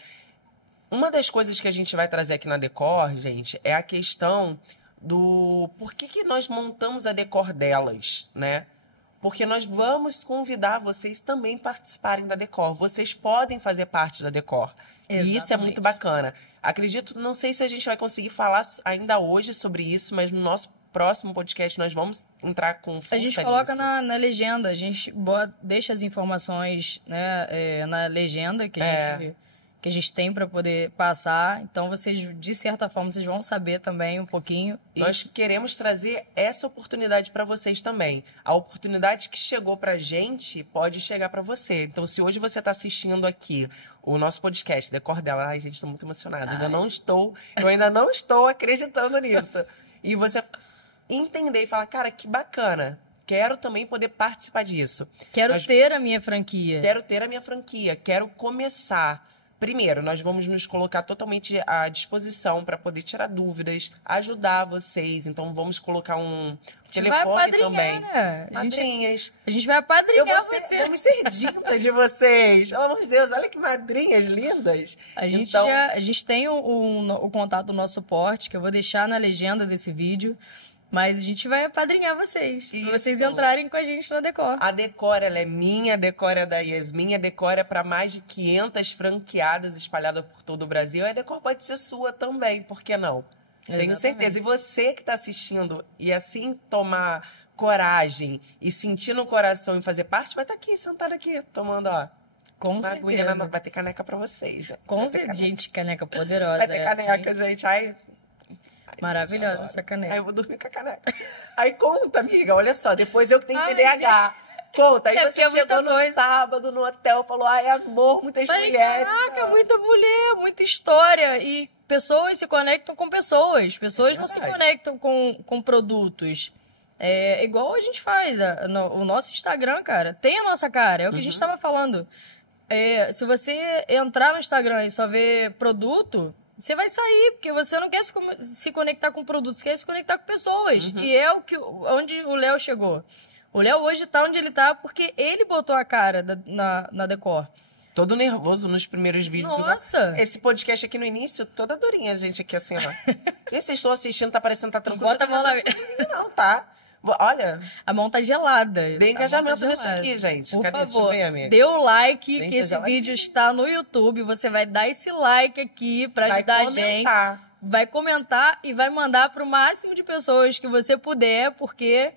Uma das coisas que a gente vai trazer aqui na Decor, gente, é a questão do... Por que nós montamos a Decor delas, né? Porque nós vamos convidar vocês também participarem da Decor. Vocês podem fazer parte da Decor. Exatamente. E isso é muito bacana. Acredito, não sei se a gente vai conseguir falar ainda hoje sobre isso, mas no nosso próximo podcast nós vamos entrar com força A gente coloca nisso. na legenda, a gente deixa as informações, né, na legenda que a gente tem para poder passar. Então, vocês, de certa forma, vocês vão saber também um pouquinho. Nós queremos trazer essa oportunidade para vocês também. A oportunidade que chegou pra gente pode chegar para você. Então, se hoje você está assistindo aqui o nosso podcast, Decor dela, ai, gente, estou muito emocionada. Eu ainda não estou acreditando nisso. E você entender e falar, cara, que bacana. Quero também poder participar disso. Quero ter a minha franquia. Quero ter a minha franquia. Quero começar. Primeiro, nós vamos nos colocar totalmente à disposição para poder tirar dúvidas, ajudar vocês. Então, vamos colocar um telefone também. Né? Madrinhas. A gente vai apadrinhar você. Vamos ser dindas de vocês. Pelo amor de Deus, olha que madrinhas lindas. A gente tem o contato do nosso suporte, que eu vou deixar na legenda desse vídeo. Mas a gente vai apadrinhar vocês. Pra vocês entrarem com a gente na Decor. A Decor, ela é minha, a Decor é da Yasmin. A Decor é para mais de 500 franqueadas espalhadas por todo o Brasil. A Decor pode ser sua também, por que não? Exatamente. Tenho certeza. E você que está assistindo e assim tomar coragem e sentir no coração e fazer parte, vai estar aqui, sentado aqui, tomando, ó. Com certeza. Vai ter caneca para vocês. Com certeza. Gente, caneca poderosa. Vai ter caneca, gente. Ai, maravilhosa essa caneca. Aí eu vou dormir com a caneca. Aí conta, amiga, olha só, depois eu que tenho TDAH. Conta, aí você chegou no sábado no hotel, falou, ai, amor, muitas mulheres. Caraca, muita mulher, muita história. E pessoas se conectam com pessoas. Pessoas não se conectam com produtos. É igual a gente faz. O nosso Instagram, cara, tem a nossa cara. É o que a gente estava falando. Se você entrar no Instagram e só ver produto... Você vai sair, porque você não quer se conectar com produtos, você quer se conectar com pessoas. E é onde o Léo chegou. O Léo hoje tá onde ele tá porque ele botou a cara na Decor. todo nervoso nos primeiros vídeos. Nossa! Esse podcast aqui no início, toda durinha, a gente aqui assim, ó. Gente, vocês estão assistindo, tá parecendo que tá tranquilo. Bota a mão na... Não, tá. Olha... A mão tá gelada. Dê engajamento nisso aqui, gente. Por Cadê? favor, Deixa eu ver, amiga. dê o like, Gente, que esse vídeo está no YouTube. Você vai dar esse like aqui pra ajudar a gente. Vai comentar e vai mandar pro máximo de pessoas que você puder, porque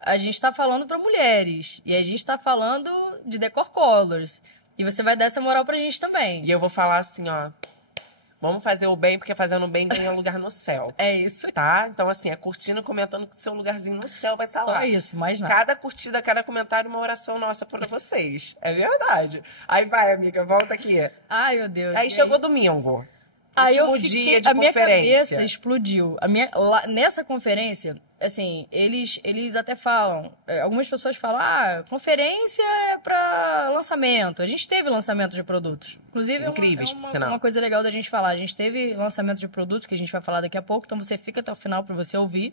a gente tá falando pra mulheres. E a gente tá falando de Decor Colors. E você vai dar essa moral pra gente também. E eu vou falar assim, ó... Vamos fazer o bem, porque fazendo o bem ganha lugar no céu. É isso. Tá? Então, assim, é curtindo, comentando que seu lugarzinho no céu vai estar lá. Só isso, mais nada. Cada curtida, cada comentário, uma oração nossa pra vocês. É verdade. Aí vai, amiga, volta aqui. Ai, meu Deus. Aí chegou domingo. Aí eu Último fiquei, dia de a minha conferência. cabeça explodiu. Nessa conferência, assim, eles até falam, algumas pessoas falam, conferência é pra lançamento. A gente teve lançamento de produtos. Inclusive, incríveis, uma coisa legal da gente falar. A gente teve lançamento de produtos, que a gente vai falar daqui a pouco, então você fica até o final pra você ouvir.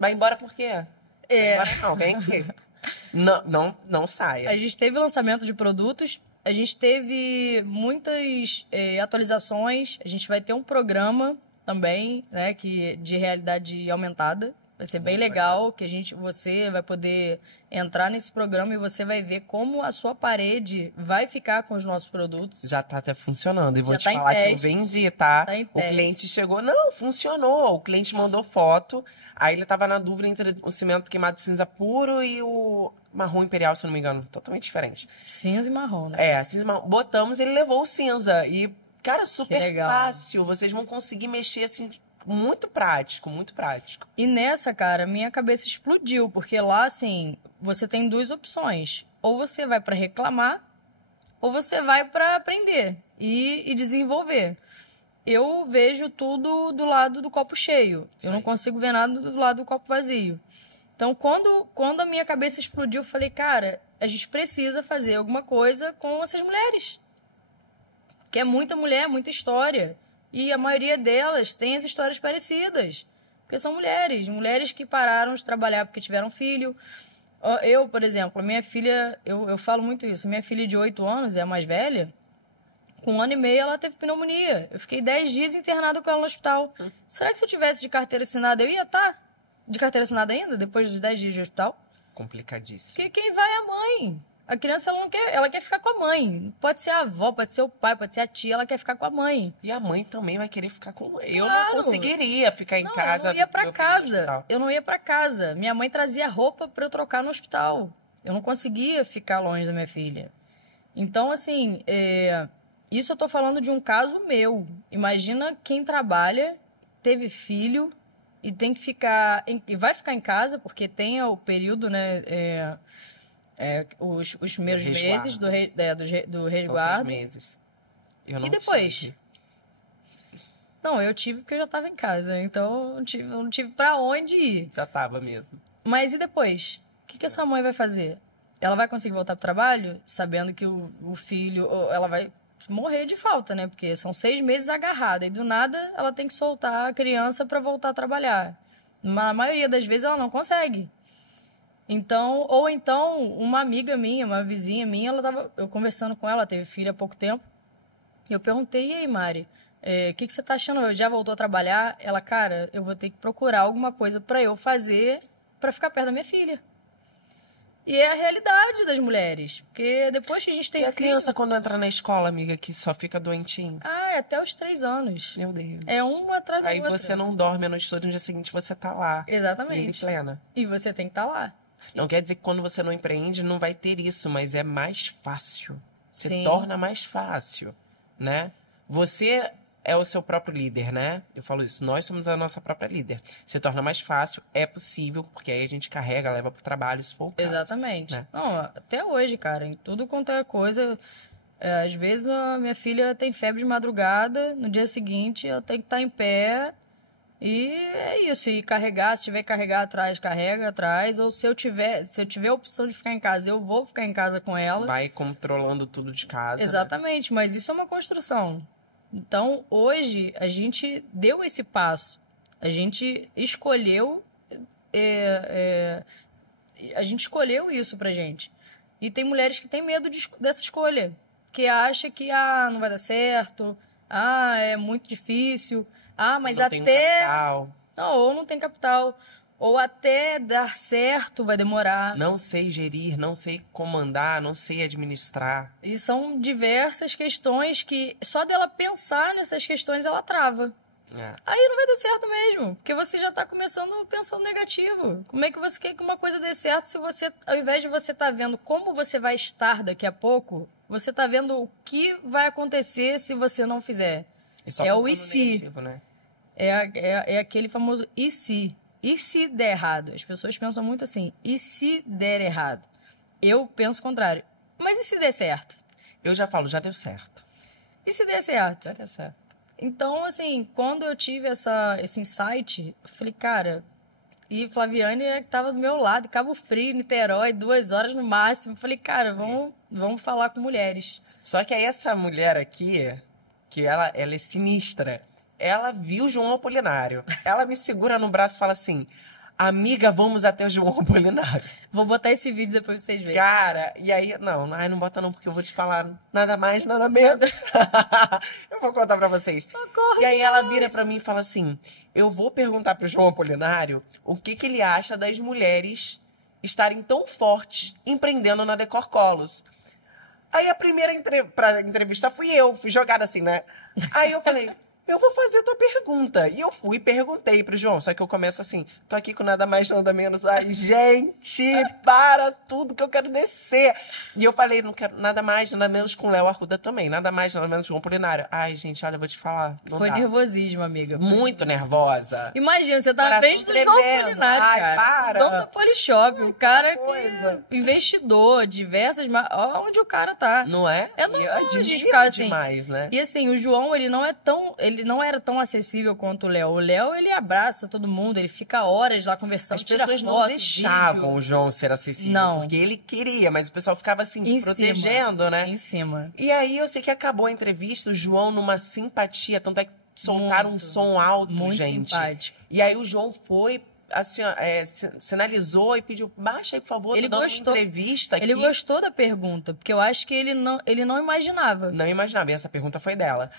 Vai embora por quê? Vai embora não, vem aqui. Não saia. A gente teve lançamento de produtos. A gente teve muitas atualizações. A gente vai ter um programa também, né, de realidade aumentada. Vai ser bem legal, que você vai poder entrar nesse programa e você vai ver como a sua parede vai ficar com os nossos produtos. Já tá até funcionando. E vou te tá falar que eu vendi, tá? O cliente chegou, não, funcionou. O cliente mandou foto. Aí ele tava na dúvida entre o cimento queimado cinza puro e o marrom imperial, se eu não me engano. Totalmente diferente. Cinza e marrom, né? Cinza e marrom. Botamos, ele levou o cinza. E, cara, super fácil. Vocês vão conseguir mexer, assim, muito prático, muito prático. E nessa, cara, minha cabeça explodiu. Porque lá, assim, você tem duas opções. Ou você vai pra reclamar, ou você vai pra aprender e desenvolver. Eu vejo tudo do lado do copo cheio. Eu não consigo ver nada do lado do copo vazio. Então, quando a minha cabeça explodiu, eu falei, cara, a gente precisa fazer alguma coisa com essas mulheres. Porque é muita mulher, muita história. E a maioria delas tem as histórias parecidas. Porque são mulheres que pararam de trabalhar porque tiveram filho. Eu, por exemplo, a minha filha, eu falo muito isso, minha filha de 8 anos, é a mais velha, com 1 ano e meio ela teve pneumonia. Eu fiquei 10 dias internada com ela no hospital. Será que se eu tivesse de carteira assinada, eu ia estar de carteira assinada ainda, depois dos 10 dias de hospital? Complicadíssimo. Porque quem vai é a mãe. A criança, ela quer ficar com a mãe. Pode ser a avó, pode ser o pai, pode ser a tia, ela quer ficar com a mãe. E a mãe também vai querer ficar com... Claro. Eu não conseguiria ficar em casa. Eu não ia pra casa. Eu não ia pra casa. Minha mãe trazia roupa pra eu trocar no hospital. Eu não conseguia ficar longe da minha filha. Então, assim, isso eu tô falando de um caso meu. Imagina quem trabalha, teve filho e tem que ficar... E vai ficar em casa, porque tem o período, né... os primeiros meses do resguardo. 6 meses. Eu não e depois? tive. Não, eu tive porque eu já estava em casa. Então, eu não tive pra onde ir. Já tava mesmo. Mas e depois? O que a sua mãe vai fazer? Ela vai conseguir voltar pro trabalho sabendo que o filho... Ela vai morrer de falta, né? Porque são 6 meses agarrada. E do nada, ela tem que soltar a criança para voltar a trabalhar. Na maioria das vezes, ela não consegue. Então, ou então, uma amiga minha, uma vizinha minha, eu conversando com ela, teve filha há pouco tempo, e eu perguntei, e aí, Mari, o que você tá achando? Já voltou a trabalhar? Ela, cara, eu vou ter que procurar alguma coisa para eu fazer para ficar perto da minha filha. E é a realidade das mulheres, porque depois que a gente tem filho... E a filho... criança quando entra na escola, amiga, que só fica doentinho? É até os 3 anos. Meu Deus. É uma atrás da outra. Aí você não dorme a noite toda, no dia seguinte você tá lá. Exatamente. Plena. E você tem que estar lá. Não quer dizer que quando você não empreende não vai ter isso, mas é mais fácil. Se Sim. torna mais fácil, né? Você é o seu próprio líder, né? Eu falo isso, nós somos a nossa própria líder. Se torna mais fácil, é possível, porque aí a gente carrega, leva pro trabalho, se for o caso. Exatamente. Né? Não, até hoje, cara, em tudo quanto é coisa... às vezes a minha filha tem febre de madrugada, no dia seguinte eu tenho que estar em pé... E é isso, e carregar, se tiver que carregar atrás, carrega atrás, ou se eu tiver a opção de ficar em casa, eu vou ficar em casa com ela. Vai controlando tudo de casa. Exatamente, né? Mas isso é uma construção. Então, hoje, a gente deu esse passo. A gente escolheu isso pra gente. E tem mulheres que têm medo dessa escolha. que acha que, não vai dar certo, é muito difícil, mas não até... tem capital. Não, ou não tem capital, ou até dar certo vai demorar. Não sei gerir, não sei comandar, não sei administrar. E são diversas questões que só dela pensar nessas questões ela trava. Aí não vai dar certo mesmo, porque você já tá começando pensando negativo. Como é que você quer que uma coisa dê certo se você, ao invés de você tá vendo como você vai estar daqui a pouco, você tá vendo o que vai acontecer se você não fizer. E só o e se. Negativo, né? É aquele famoso e se. E se der errado? As pessoas pensam muito assim, e se der errado? Eu penso o contrário. Mas e se der certo? Eu já falo, já deu certo. E se der certo? Já deu certo. Então, assim, quando eu tive esse insight, eu falei, cara... E Flaviane estava do meu lado, Cabo Frio, Niterói, 2 horas no máximo. Eu falei, cara, vamos falar com mulheres. Só que aí essa mulher aqui, que ela é sinistra, ela viu João Apolinário. Ela me segura no braço e fala assim... Amiga, vamos até o João Apolinário. Vou botar esse vídeo depois pra vocês verem. Cara, e aí... Não bota não, porque eu vou te falar nada mais, nada menos. Eu vou contar pra vocês. Socorro, e aí ela vira pra mim e fala assim... Eu vou perguntar pro João Apolinário o que ele acha das mulheres estarem tão fortes empreendendo na Decor Colos. Aí a primeira entrevista fui jogada assim, né? Aí eu falei... Eu vou fazer tua pergunta. E eu fui e perguntei pro João. Só que eu começo assim, tô aqui com nada mais, nada menos. Ai, gente, para tudo que eu quero descer. E eu falei, não quero nada mais, nada menos com o Léo Arruda também. Nada mais, nada menos com o João Apolinário. Ai, gente, olha, eu vou te falar. Foi nervosismo, amiga. Muito nervosa. Imagina, você tá na frente do João Apolinário, cara. Para. Dono da Polishop. O cara investidor, diversas... Onde o cara tá. Não é? É normal a gente ficar assim. Demais, né? E assim, o João, ele não era tão acessível quanto o Léo. O Léo, ele abraça todo mundo, ele fica horas lá conversando, As pessoas não deixavam o João ser acessível. Não. Porque ele queria, mas o pessoal ficava assim, em protegendo, cima, né? Em cima. E aí eu sei que acabou a entrevista, o João numa simpatia, tanto é que soltaram um som alto, muito gente. Simpático. E aí o João foi, assim, sinalizou e pediu, baixa aí, por favor, ele tô dando gostou, uma entrevista aqui. Ele gostou da pergunta, porque eu acho que ele não imaginava. Não imaginava, e essa pergunta foi dela.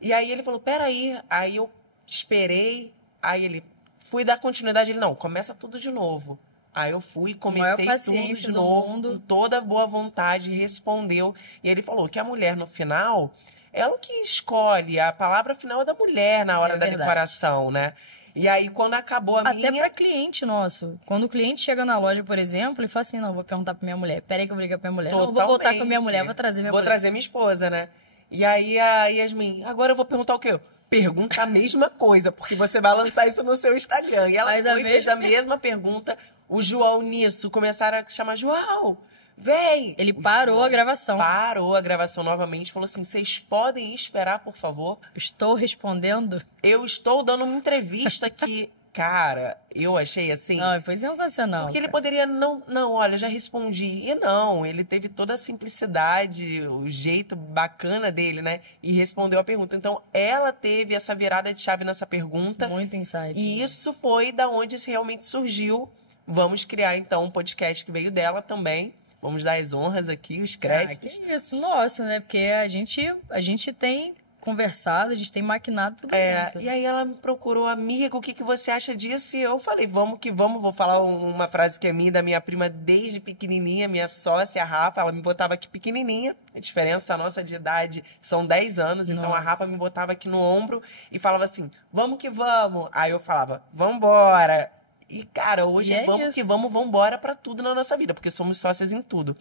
E aí ele falou, peraí. Aí eu esperei. Aí ele, fui dar continuidade. Ele, não, começa tudo de novo. Aí eu fui, comecei tudo de novo, com toda boa vontade, respondeu. E ele falou que a mulher, no final, ela que escolhe. A palavra final é da mulher na hora da decoração, né? E aí, quando acabou a minha... Até pra cliente nosso. Quando o cliente chega na loja, por exemplo, ele fala assim, não, vou perguntar pra minha mulher. Peraí que eu vou ligar pra minha mulher. Não, vou voltar com a minha mulher, vou trazer minha mulher. Vou trazer minha esposa, né? E aí a Yasmin, agora eu vou perguntar o quê? Pergunta a mesma coisa, porque você vai lançar isso no seu Instagram. E ela fez a mesma pergunta. O João nisso, começaram a chamar, João, vem! Ele parou a gravação. Parou a gravação novamente, falou assim, vocês podem esperar, por favor? Estou respondendo. Eu estou dando uma entrevista que... Cara, eu achei assim... Não, foi sensacional. Porque ele poderia não, olha, eu já respondi. E não, ele teve toda a simplicidade, o jeito bacana dele, né? E respondeu a pergunta. Então, ela teve essa virada de chave nessa pergunta. Muito insight. E isso foi da onde realmente surgiu. Vamos criar, então, um podcast que veio dela também. Vamos dar as honras aqui, os créditos. Que isso, nossa, né? Porque a gente tem... conversado, a gente tem maquinado tudo junto. E aí ela me procurou, amiga, o que você acha disso? E eu falei, vamos que vamos. Vou falar uma frase que é minha, da minha prima desde pequenininha, minha sócia, a Rafa, ela me botava aqui pequenininha. A diferença nossa de idade são 10 anos, então a Rafa me botava aqui no ombro e falava assim, vamos que vamos. Aí eu falava, vambora. E, cara, hoje vamos que vamos, vambora pra tudo na nossa vida, porque somos sócias em tudo.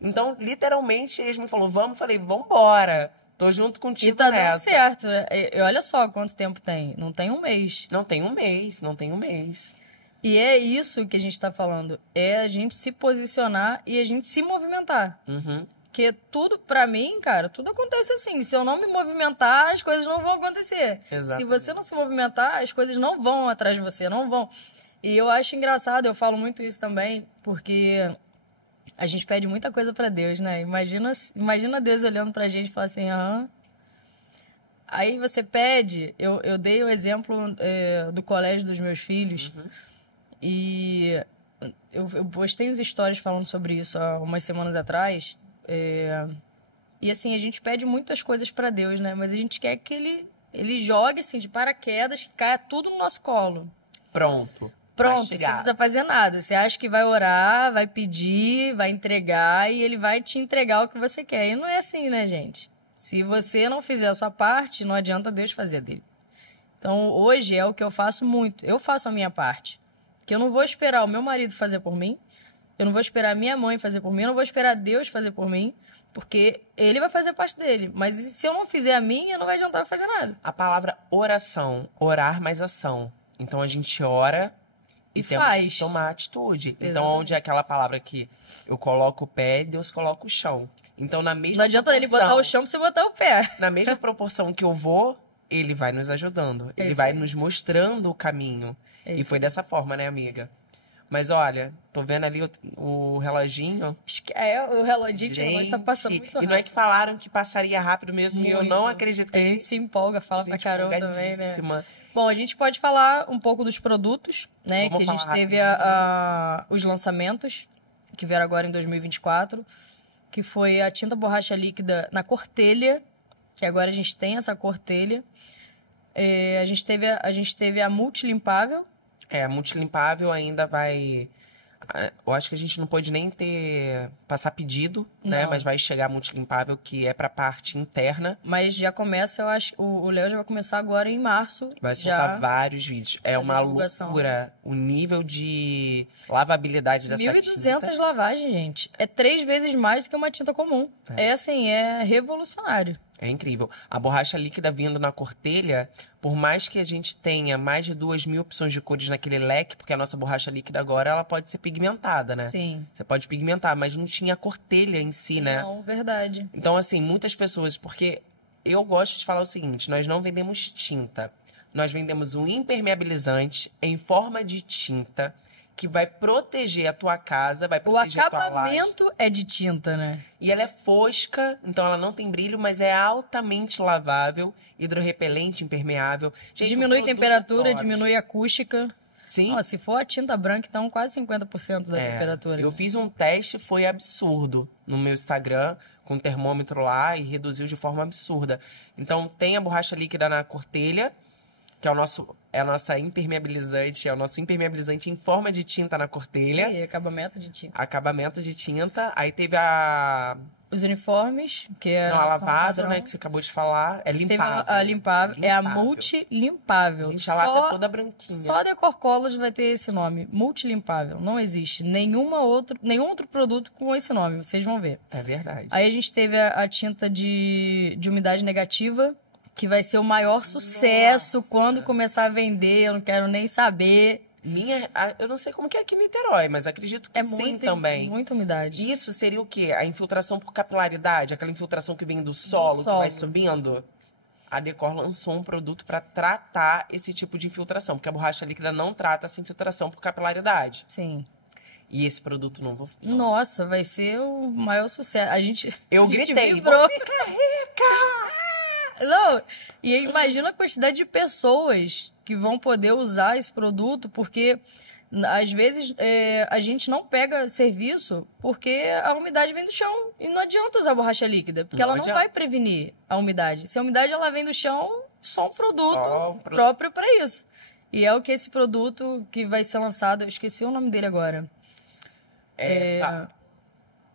Então, literalmente, eles me falaram, vamos, falei, vambora. Tô junto contigo nessa. E tá nessa. dando certo. E olha só quanto tempo tem. Não tem um mês. Não tem um mês. E é isso que a gente tá falando. É a gente se posicionar e a gente se movimentar. Uhum. Porque tudo, pra mim, cara, tudo acontece assim. Se eu não me movimentar, as coisas não vão acontecer. Exatamente. Se você não se movimentar, as coisas não vão atrás de você, não vão. E eu acho engraçado, eu falo muito isso também, porque... a gente pede muita coisa pra Deus, né? Imagina Deus olhando pra gente e falar assim, aham. Aí você pede, eu dei o exemplo do colégio dos meus filhos, e eu postei uns stories falando sobre isso há umas semanas atrás, E assim, a gente pede muitas coisas pra Deus, né? Mas a gente quer que ele jogue assim de paraquedas, que caia tudo no nosso colo. Pronto. Pronto, você não precisa fazer nada. Você acha que vai orar, vai pedir, vai entregar e ele vai te entregar o que você quer. E não é assim, né, gente? Se você não fizer a sua parte, não adianta Deus fazer a dele. Então, hoje é o que eu faço muito. Eu faço a minha parte. Que eu não vou esperar o meu marido fazer por mim, eu não vou esperar a minha mãe fazer por mim, eu não vou esperar Deus fazer por mim, porque ele vai fazer a parte dele. Mas se eu não fizer a minha, não vai adiantar eu fazer nada. A palavra oração, orar mais ação. Então, a gente ora e temos que tomar atitude. Exatamente. Então, onde é aquela palavra que eu coloco o pé, Deus coloca o chão. Então, na mesma Não adianta ele botar o chão pra você botar o pé. Na mesma proporção que eu vou, ele vai nos ajudando. Ele vai nos mostrando o caminho. E foi dessa forma, né, amiga? Mas olha, tô vendo ali o reloginho. O reloginho, gente, o relógio tá passando muito rápido. E não é que falaram que passaria rápido mesmo, e eu não acreditei. A gente se empolga, fala pra caramba também, né? Empolgadíssima. Bom, a gente pode falar um pouco dos produtos, né? Vamos que a gente teve os lançamentos, que vieram agora em 2024, que foi a tinta borracha líquida na cor telha, que agora a gente tem essa cor telha. A gente teve a multilimpável. A multilimpável ainda vai... Eu acho que a gente não pode nem passar pedido, né? Mas vai chegar a multilimpável, que é pra parte interna. Mas já começa, eu acho... O Léo já vai começar agora em março. Vai soltar vários vídeos. É uma loucura o nível de lavabilidade dessa tinta. 1.200 lavagens, gente. É 3 vezes mais do que uma tinta comum. É revolucionário. É incrível. A borracha líquida vindo na cor telha, por mais que a gente tenha mais de 2.000 opções de cores naquele leque, porque a nossa borracha líquida agora, ela pode ser pigmentada, né? Sim. Você pode pigmentar, mas não tinha a cor telha em si, né? Não, verdade. Então, assim, muitas pessoas... Porque eu gosto de falar o seguinte, nós não vendemos tinta. Nós vendemos um impermeabilizante em forma de tinta, que vai proteger a tua casa, vai proteger a tua laje. O acabamento é de tinta, né? E ela é fosca, então ela não tem brilho, mas é altamente lavável, hidrorrepelente, impermeável. Gente, diminui temperatura, diminui acústica. Sim. Ó, se for a tinta branca, então quase 50% da temperatura. Eu fiz um teste, foi absurdo, no meu Instagram, com um termômetro lá, e reduziu de forma absurda. Então, tem a borracha líquida na cor telha, que é a nossa impermeabilizante, é o nosso impermeabilizante em forma de tinta na cor telha. Sim, acabamento de tinta. Acabamento de tinta. Aí teve os uniformes, que é a lavável, né, que você acabou de falar. É limpável. Teve a limpável. É a multilimpável. Gente, a lata é toda branquinha. Só a Decor Colors vai ter esse nome, multilimpável. Não existe nenhum outro produto com esse nome, vocês vão ver. É verdade. Aí a gente teve a tinta de umidade negativa, que vai ser o maior sucesso quando começar a vender, eu não quero nem saber. Eu não sei como que é aqui em Niterói, mas acredito que sim também. Muita umidade. Isso seria o quê? A infiltração por capilaridade, aquela infiltração que vem do solo, que vai subindo. A Decor lançou um produto para tratar esse tipo de infiltração, porque a borracha líquida não trata essa infiltração por capilaridade. Sim. E esse produto novo... Nossa, vai ser o maior sucesso. Eu gritei, vibrou. Vou ficar rica! Não, e imagina a quantidade de pessoas que vão poder usar esse produto, porque às vezes a gente não pega serviço porque a umidade vem do chão. E não adianta usar borracha líquida, porque ela não vai prevenir a umidade. Se a umidade ela vem do chão, só um produto próprio para isso. E é o que esse produto que vai ser lançado, eu esqueci o nome dele agora.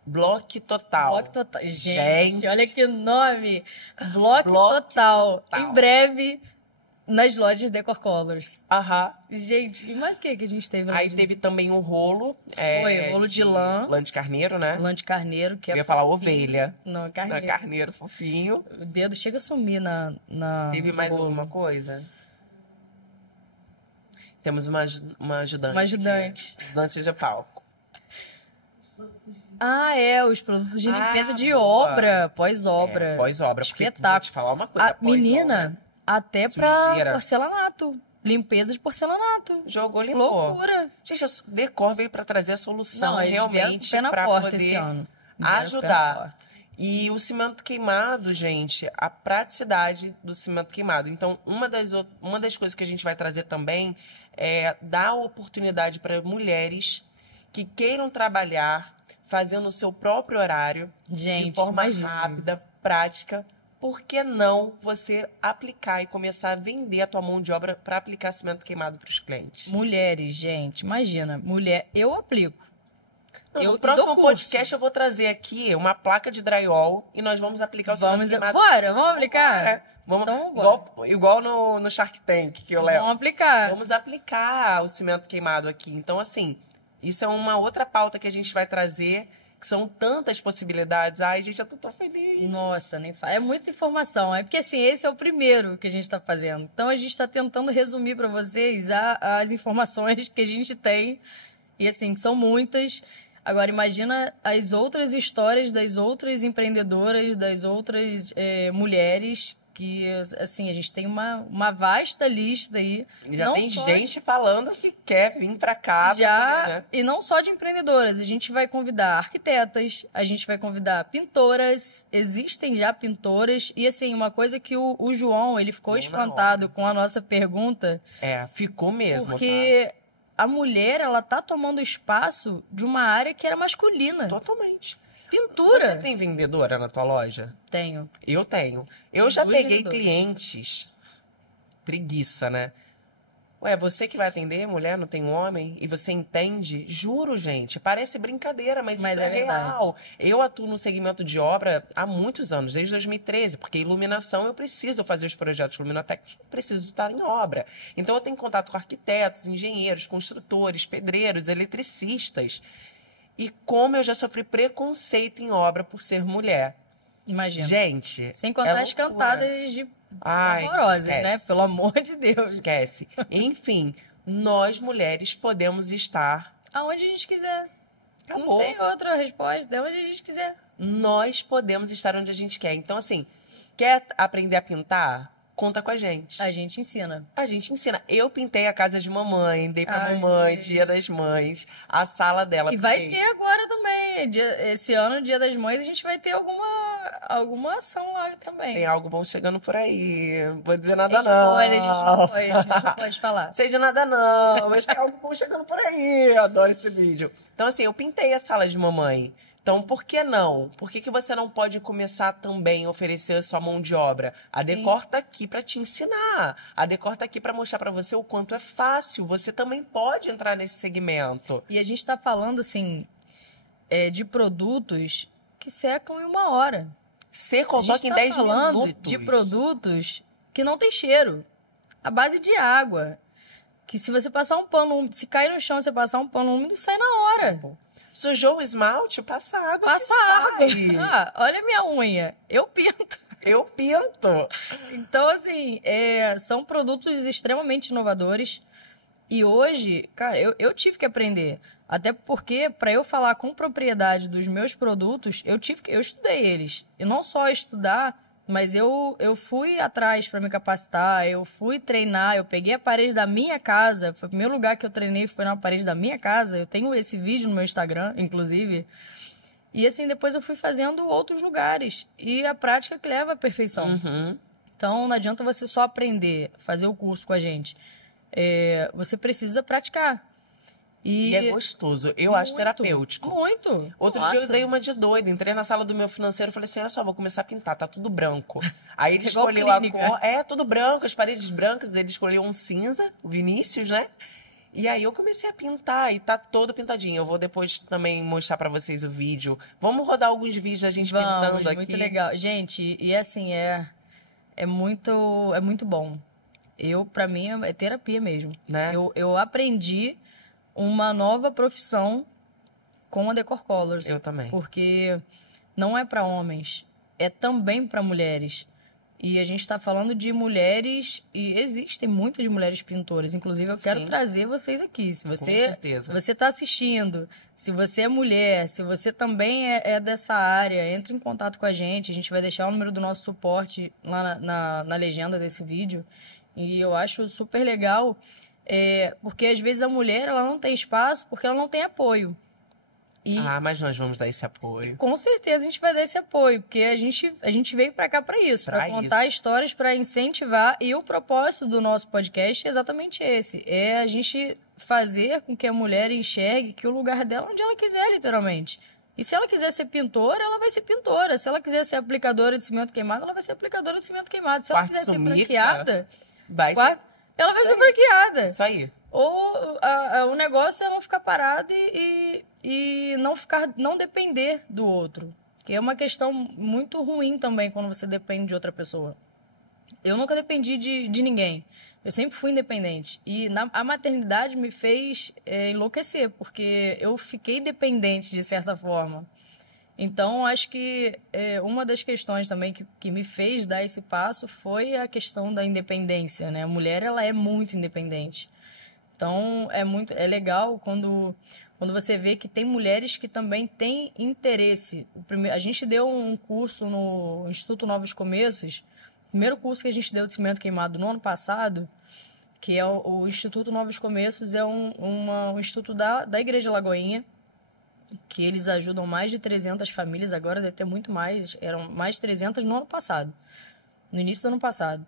Bloque Total. Bloque Total. Gente, olha que nome! Bloque Total. Em breve, nas lojas Decor Colors. Gente, e mais o que a gente teve? Aí teve também um rolo. Foi, rolo de lã. Lã de carneiro, né? Lã de carneiro, que é Eu ia falar ovelha. Não, é carneiro. Não, é carneiro, fofinho. O dedo chega a sumir na Teve mais alguma coisa? Temos uma ajudante. Uma ajudante. Ajudante de palco. Os produtos de limpeza de obra, pós-obra. Pós-obra, porque espetáculo. Vou te falar uma coisa, menina, até pra porcelanato. Limpeza de porcelanato. Jogou, limpou. Loucura. Gente, a Decor veio pra trazer a solução realmente pra poder esse ano. ajudar. E o cimento queimado, gente, a praticidade do cimento queimado. Então, uma das coisas que a gente vai trazer também é dar oportunidade para mulheres que queiram trabalhar fazendo o seu próprio horário de forma rápida, prática, por que não você aplicar e começar a vender a tua mão de obra para aplicar cimento queimado para os clientes? Mulheres, gente, imagina, mulher, eu aplico. No próximo podcast eu vou trazer aqui uma placa de drywall e nós vamos aplicar o cimento queimado. Vamos aplicar? Vamos, então, igual no Shark Tank que eu levo. Vamos aplicar. Vamos aplicar o cimento queimado aqui. Então, assim, isso é uma outra pauta que a gente vai trazer, que são tantas possibilidades. Ai, gente, eu tô tão feliz. Nossa, nem fala. É muita informação. É porque, assim, esse é o primeiro que a gente tá fazendo. Então, a gente tá tentando resumir para vocês as informações que a gente tem. E, assim, são muitas. Agora, imagina as outras histórias das outras empreendedoras, das outras mulheres, que, assim, a gente tem uma vasta lista aí. Já tem gente falando que quer vir para cá. Já, né? E não só de empreendedoras. A gente vai convidar arquitetas, a gente vai convidar pintoras. Existem já pintoras. E, assim, uma coisa que o João, ele ficou espantado com a nossa pergunta. Ficou mesmo, porque... Tá? A mulher, ela tá tomando espaço de uma área que era masculina. Totalmente. Pintura. Você tem vendedora na tua loja? Tenho. Eu tenho. Eu já peguei clientes. Preguiça, né? Ué, você que vai atender, mulher, não tem um homem? E você entende? Juro, gente. Parece brincadeira, mas isso é real. Eu atuo no segmento de obra há muitos anos, desde 2013. Porque iluminação, eu preciso fazer os projetos luminotécnicos, eu preciso estar em obra. Então, eu tenho contato com arquitetos, engenheiros, construtores, pedreiros, eletricistas. E como eu já sofri preconceito em obra por ser mulher. Imagina. Gente, sem contar as cantadas de... horrorosas, né? Pelo amor de Deus. Esquece. Enfim, nós mulheres podemos estar... aonde a gente quiser. Acabou. Não tem outra resposta. É onde a gente quiser. Nós podemos estar onde a gente quer. Então, assim, quer aprender a pintar? Conta com a gente. A gente ensina. A gente ensina. Eu pintei a casa de mamãe, dei pra mamãe, Dia das Mães, a sala dela. E vai ter agora também. Esse ano, Dia das Mães, a gente vai ter alguma ação lá também. Tem algo bom chegando por aí. Não vou dizer nada, Spoiler, não. a gente não pode falar. Seja nada, não. Mas tem algo bom chegando por aí. Eu adoro esse vídeo. Então, assim, eu pintei a sala de mamãe. Então, por que não? Por que você não pode começar também a oferecer a sua mão de obra? A Decor tá aqui para te ensinar. A Decor tá aqui para mostrar para você o quanto é fácil. Você também pode entrar nesse segmento. E a gente tá falando, assim, de produtos que secam em 1 hora. Secam só que em 10 minutos. A gente tá falando de produtos que não tem cheiro. A base de água. Que se você passar um pano úmido, se cair no chão e você passar um pano úmido, sai na hora. Sujou o esmalte, passa água. Passa água. Olha a minha unha. Eu pinto. Eu pinto. Então, assim, são produtos extremamente inovadores. E hoje, cara, eu tive que aprender. Até porque, para eu falar com propriedade dos meus produtos, eu estudei eles. E não só estudar, mas eu fui atrás para me capacitar, eu fui treinar, eu peguei a parede da minha casa. Foi o primeiro lugar que eu treinei, foi na parede da minha casa. Eu tenho esse vídeo no meu Instagram, inclusive. E assim, depois eu fui fazendo outros lugares. E a prática que leva à perfeição. Uhum. Então, não adianta você só aprender, fazer o curso com a gente. Você precisa praticar. E é gostoso. Eu acho terapêutico. Muito. Outro dia eu dei uma de doido. Entrei na sala do meu financeiro e falei assim, olha só, vou começar a pintar, tá tudo branco. Aí ele escolheu a cor. Tudo branco, as paredes brancas. Ele escolheu um cinza, o Vinícius, né? E aí eu comecei a pintar e tá todo pintadinho. Eu vou depois também mostrar pra vocês o vídeo. Vamos rodar alguns vídeos da gente pintando aqui. Muito legal. Gente, e assim, é muito bom. Pra mim, é terapia mesmo. Né? Eu aprendi uma nova profissão com a Decor Colors. Eu também. Porque não é para homens, é também para mulheres. E a gente está falando de mulheres, e existem muitas mulheres pintoras. Inclusive, eu quero trazer vocês aqui. Se você está assistindo, se você é mulher, se você também é dessa área, entre em contato com a gente. A gente vai deixar o número do nosso suporte lá na legenda desse vídeo. E eu acho super legal, porque às vezes a mulher ela não tem espaço porque ela não tem apoio. Mas nós vamos dar esse apoio. Com certeza a gente vai dar esse apoio, porque a gente veio para cá para isso, para contar histórias, para incentivar. E o propósito do nosso podcast é exatamente esse: a gente fazer com que a mulher enxergue que o lugar dela é onde ela quiser, literalmente. E se ela quiser ser pintora, ela vai ser pintora. Se ela quiser ser aplicadora de cimento queimado, ela vai ser aplicadora de cimento queimado. Se ela quiser ser franqueada, ela vai ser franqueada. Isso aí. Ou o negócio é não ficar parado e não depender do outro. Que é uma questão muito ruim também quando você depende de outra pessoa. Eu nunca dependi de ninguém. Eu sempre fui independente. E a maternidade me fez enlouquecer, porque eu fiquei dependente de certa forma. Então, acho que uma das questões também que me fez dar esse passo foi a questão da independência, né? A mulher, ela é muito independente. Então, é legal quando você vê que tem mulheres que também têm interesse. A gente deu um curso no Instituto Novos Começos, o primeiro curso que a gente deu de cimento queimado no ano passado, que é o Instituto Novos Começos, é um instituto da Igreja Lagoinha, que eles ajudam mais de 300 famílias, agora deve ter muito mais, eram mais de 300 no ano passado, no início do ano passado.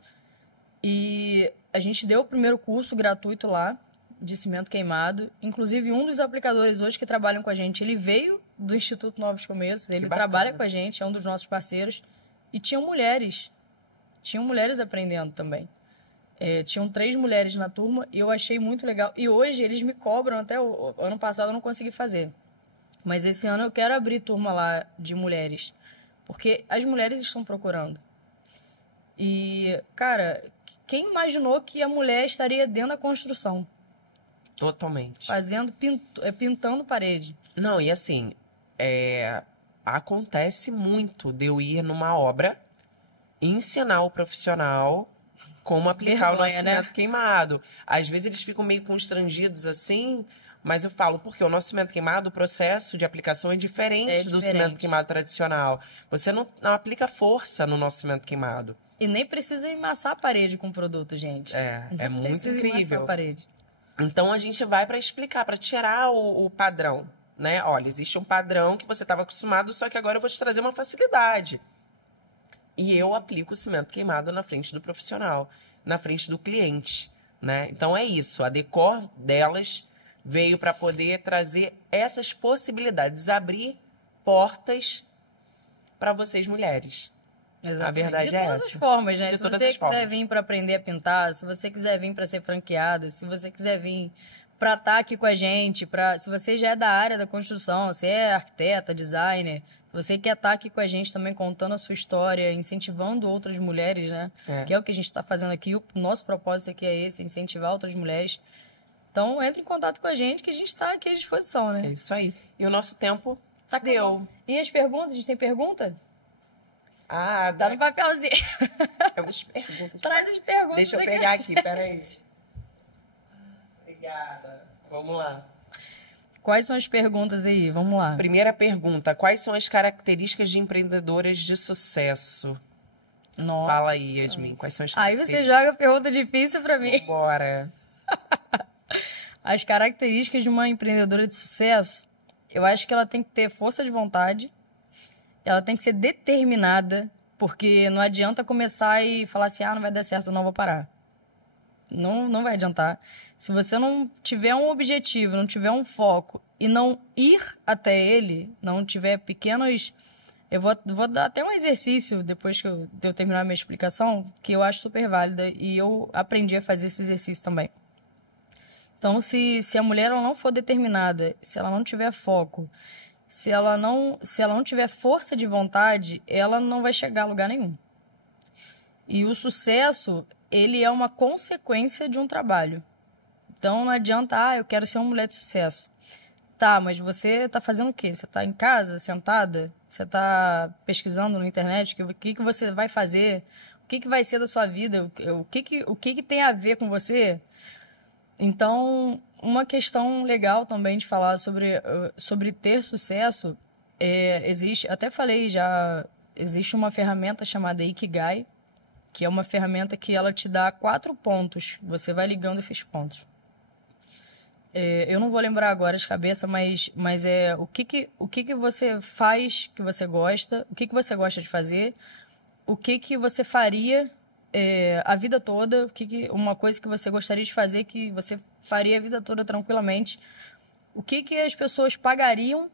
E a gente deu o primeiro curso gratuito lá, de cimento queimado. Inclusive, um dos aplicadores hoje que trabalham com a gente, ele veio do Instituto Novos Começos, ele trabalha com a gente, é um dos nossos parceiros. E tinham mulheres aprendendo também. Tinham 3 mulheres na turma e eu achei muito legal. E hoje eles me cobram, até o ano passado eu não consegui fazer. Mas esse ano eu quero abrir turma lá de mulheres, porque as mulheres estão procurando. E, cara, quem imaginou que a mulher estaria dentro da construção? Totalmente. Pintando parede. Não, e assim, acontece muito de eu ir numa obra e ensinar o profissional como aplicar o nosso cimento queimado. Às vezes eles ficam meio constrangidos assim, mas eu falo, porque o nosso cimento queimado, o processo de aplicação é diferente do cimento queimado tradicional. Você não aplica força no nosso cimento queimado. E nem precisa emassar a parede com o produto, gente. É muito incrível. A parede. Então, a gente vai para explicar, para tirar o padrão, né? Olha, existe um padrão que você estava acostumado, só que agora eu vou te trazer uma facilidade. E eu aplico o cimento queimado na frente do profissional, na frente do cliente, né? Então, é isso. A Decor delas veio para poder trazer essas possibilidades, abrir portas para vocês, mulheres. Exatamente. A verdade é essa. De todas as formas, né? Se você quiser vir para aprender a pintar, se você quiser vir para ser franqueada, se você quiser vir para estar aqui com a gente, se você já é da área da construção, você é arquiteta, designer, se você quer estar aqui com a gente também contando a sua história, incentivando outras mulheres, né? Que é o que a gente está fazendo aqui. O nosso propósito aqui é esse, incentivar outras mulheres. Então, entre em contato com a gente, que a gente está aqui à disposição, né? É isso aí. E o nosso tempo deu. E as perguntas? A gente tem pergunta? Dá no papelzinho. Temos perguntas. Traz as perguntas. Deixa eu pegar aqui, peraí. Obrigada. Vamos lá. Quais são as perguntas aí? Vamos lá. Primeira pergunta. Quais são as características de empreendedoras de sucesso? Nossa. Fala aí, Yasmin. Quais são as características? Aí você joga pergunta difícil pra mim. Bora. As características de uma empreendedora de sucesso, eu acho que ela tem que ter força de vontade, ela tem que ser determinada, porque não adianta começar e falar assim, não vai dar certo, eu não vou parar. Não vai adiantar. Se você não tiver um objetivo, não tiver um foco e não ir até ele, não tiver pequenos... Eu vou dar até um exercício, depois de eu terminar a minha explicação, que eu acho super válida e eu aprendi a fazer esse exercício também. Então, se a mulher ela não for determinada, se ela não tiver foco, se ela não tiver força de vontade, ela não vai chegar a lugar nenhum. E o sucesso, ele é uma consequência de um trabalho. Então, não adianta, eu quero ser uma mulher de sucesso. Tá, mas você tá fazendo o quê? Você tá em casa, sentada? Você tá pesquisando na internet? O que você vai fazer? O que vai ser da sua vida? O que tem a ver com você? Então, uma questão legal também de falar sobre ter sucesso, existe, até falei já, existe uma ferramenta chamada Ikigai, que é uma ferramenta que ela te dá 4 pontos, você vai ligando esses pontos. Eu não vou lembrar agora de cabeça, mas é o que você faz que você gosta, o que você gosta de fazer, o que você faria a vida toda, uma coisa que você gostaria de fazer que você faria a vida toda tranquilamente, o que as pessoas pagariam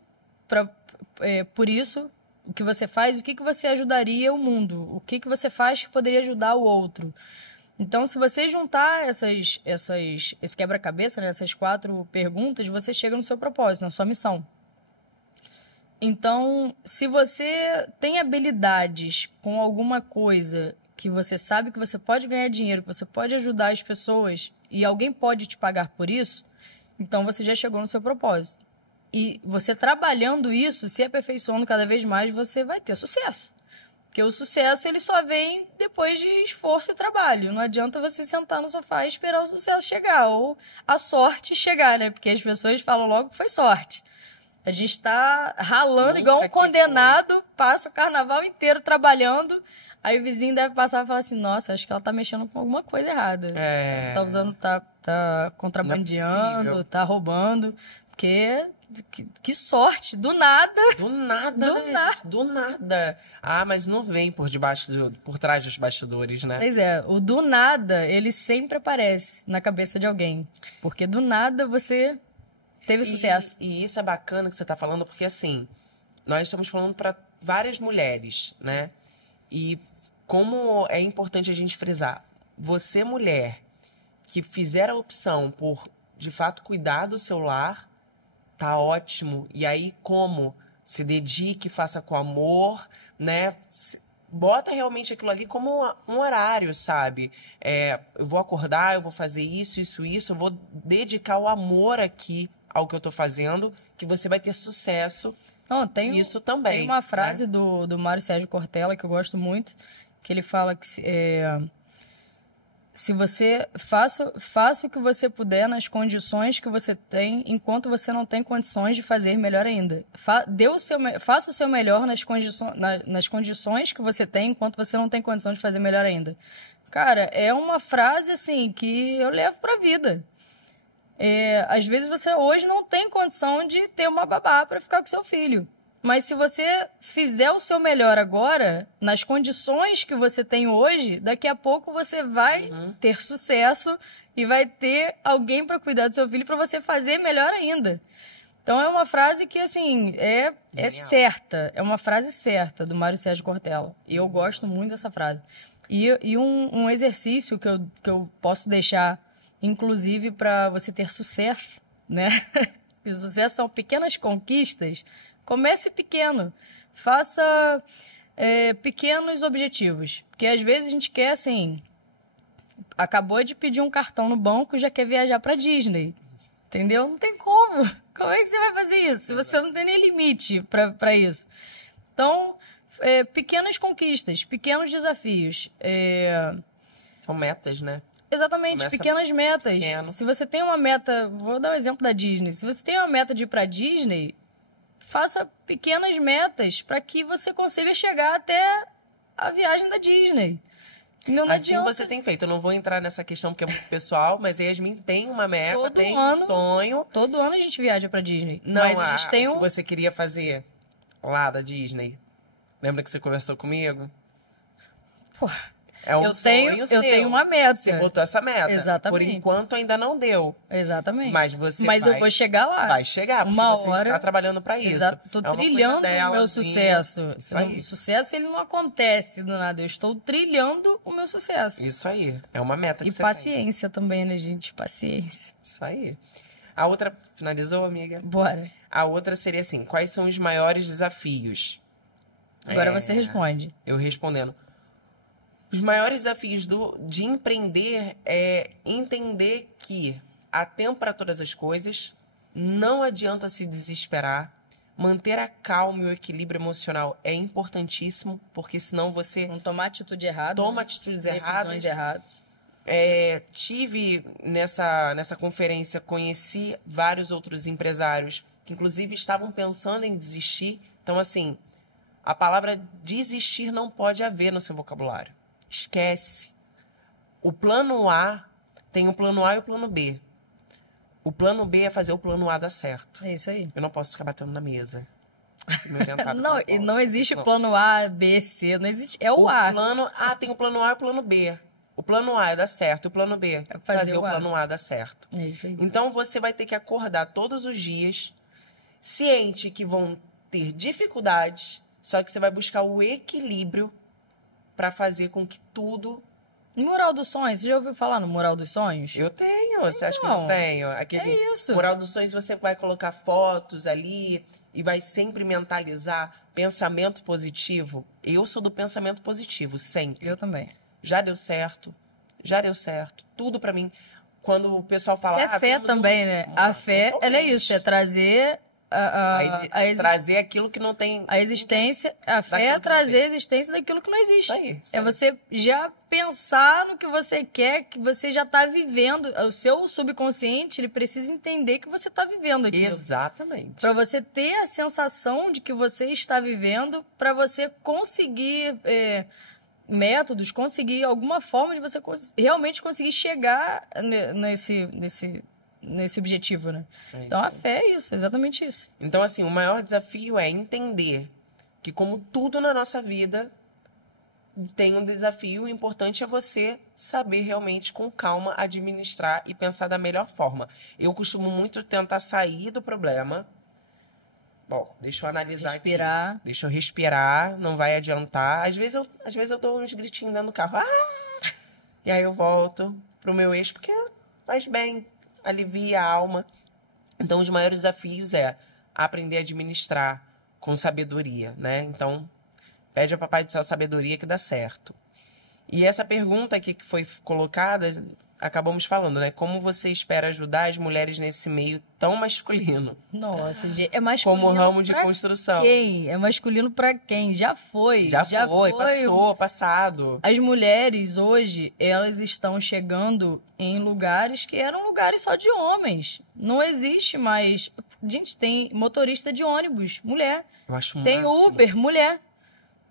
por isso, o que você faz, o que você ajudaria o mundo, o que você faz que poderia ajudar o outro. Então, se você juntar esse quebra-cabeça, né, essas 4 perguntas, você chega no seu propósito, na sua missão. Então, se você tem habilidades com alguma coisa que você sabe que você pode ganhar dinheiro, que você pode ajudar as pessoas e alguém pode te pagar por isso, então você já chegou no seu propósito. E você trabalhando isso, se aperfeiçoando cada vez mais, você vai ter sucesso. Porque o sucesso, ele só vem depois de esforço e trabalho. Não adianta você sentar no sofá e esperar o sucesso chegar, ou a sorte chegar, né? Porque as pessoas falam logo que foi sorte. A gente tá ralando igual um condenado, passa o carnaval inteiro trabalhando, aí o vizinho deve passar e falar assim, nossa, acho que ela tá mexendo com alguma coisa errada. Tá usando, tá contrabandeando, tá roubando, porque... Que sorte, do nada. Do nada. Ah, mas não vem por trás dos bastidores, né? Pois é, o do nada, ele sempre aparece na cabeça de alguém. Porque do nada você teve sucesso. E isso é bacana que você tá falando, porque assim, nós estamos falando para várias mulheres, né? E como é importante a gente frisar, você mulher que fizer a opção por, de fato, cuidar do seu lar, tá ótimo. E aí, como? Se dedique, faça com amor, né? Bota realmente aquilo ali como um horário, sabe? Eu vou acordar, eu vou fazer isso, eu vou dedicar o amor aqui ao que eu tô fazendo, que você vai ter sucesso. Não, isso também. Tem uma frase, né? do Mário Sérgio Cortella, que eu gosto muito, que ele fala que se você faça o que você puder nas condições que você tem, enquanto você não tem condições de fazer melhor ainda. Faça o seu melhor nas condições que você tem, enquanto você não tem condição de fazer melhor ainda. Cara, é uma frase assim que eu levo pra vida. Às vezes você hoje não tem condição de ter uma babá para ficar com seu filho. Mas se você fizer o seu melhor agora, nas condições que você tem hoje, daqui a pouco você vai ter sucesso e vai ter alguém para cuidar do seu filho para você fazer melhor ainda. Então é uma frase que, assim, é certa. É uma frase certa do Mário Sérgio Cortella. E eu gosto muito dessa frase. E um exercício que eu posso deixar, inclusive, para você ter sucesso, né? E sucesso são pequenas conquistas. Comece pequeno, faça pequenos objetivos, porque às vezes a gente quer, assim, acabou de pedir um cartão no banco e já quer viajar para Disney, entendeu? Não tem como é que você vai fazer isso, se você não tem nem limite para isso? Então, pequenas conquistas, pequenos desafios. São metas, né? Exatamente, Começa pequenas metas. pequeno. Se você tem uma meta, vou dar um exemplo da Disney, se você tem uma meta de ir para Disney, faça pequenas metas para que você consiga chegar até a viagem da Disney. Não assim adianta. você tem feito. Eu não vou entrar nessa questão porque é muito pessoal, mas a Yasmin tem uma meta, tem um ano, sonho. Todo ano a gente viaja pra Disney. Não, mas a gente tem o que você queria fazer lá da Disney. Lembra que você conversou comigo? Pô, É um sonho eu seu. tenho uma meta. Você botou essa meta. Exatamente. Por enquanto ainda não deu. Exatamente. Mas eu vou chegar lá. Vai chegar, porque uma você hora está trabalhando para isso. Exato. Tô trilhando o meu sucesso. Isso aí. O sucesso, ele não acontece do nada. Eu estou trilhando o meu sucesso. Isso aí. É uma meta que e você paciência também, né, gente? Paciência. Isso aí. A outra... Finalizou, amiga? Bora. A outra seria assim, quais são os maiores desafios? Agora você responde. Eu respondendo. Os maiores desafios de empreender é entender que há tempo para todas as coisas, não adianta se desesperar, manter a calma e o equilíbrio emocional é importantíssimo, porque senão você... Não tomar atitude errada. Toma atitudes erradas. Decisões erradas. Tive nessa conferência, conheci vários outros empresários que inclusive estavam pensando em desistir. Então, assim, a palavra desistir não pode haver no seu vocabulário. Esquece. O plano A tem o plano A e o plano B. O plano B é fazer o plano A dar certo. É isso aí. Eu não posso ficar batendo na mesa. Não existe plano A, B, C. Não existe. É o A. Tem o plano A e o plano B. O plano A é dar certo, o plano B é fazer o plano A dar certo. É isso aí. Então, você vai ter que acordar todos os dias, ciente que vão ter dificuldades, só que você vai buscar o equilíbrio para fazer com que tudo... Mural dos Sonhos, você já ouviu falar no Mural dos Sonhos? Eu tenho, você acha que eu não tenho? Aquele é isso. Mural dos Sonhos, você vai colocar fotos ali e vai sempre mentalizar pensamento positivo. Eu sou do pensamento positivo, sempre. Eu também. Já deu certo, tudo pra mim. Quando o pessoal fala... Isso é fé também, né? A fé, ela é isso, é trazer... trazer aquilo que não tem... A existência, a fé é trazer a existência daquilo que não existe. Isso aí. É você já pensar no que você quer, que você já está vivendo. O seu subconsciente, ele precisa entender que você está vivendo aquilo. Exatamente. Para você ter a sensação de que você está vivendo, para você conseguir métodos, conseguir alguma forma de você realmente conseguir chegar nesse objetivo, né? Então, a fé é isso, exatamente isso. Então, assim, o maior desafio é entender que, como tudo na nossa vida, tem um desafio. O importante é você saber realmente, com calma, administrar e pensar da melhor forma. Eu costumo muito tentar sair do problema. Bom, deixa eu analisar respirar. Aqui. Deixa eu respirar, não vai adiantar. Às vezes eu dou uns gritinhos dentro do carro. E aí eu volto pro meu eixo, porque faz bem, alivia a alma. Então, os maiores desafios é aprender a administrar com sabedoria, né? Então, pede ao Papai do Céu sabedoria que dá certo. E essa pergunta aqui que foi colocada, acabamos falando, né? Como você espera ajudar as mulheres nesse meio tão masculino? Nossa, é masculino como ramo de construção. Quem? É masculino pra quem? Já foi. Já foi, passado. As mulheres hoje, elas estão chegando em lugares que eram lugares só de homens. Não existe mais... Gente, tem motorista de ônibus, mulher. Eu acho tem máximo. Uber, mulher.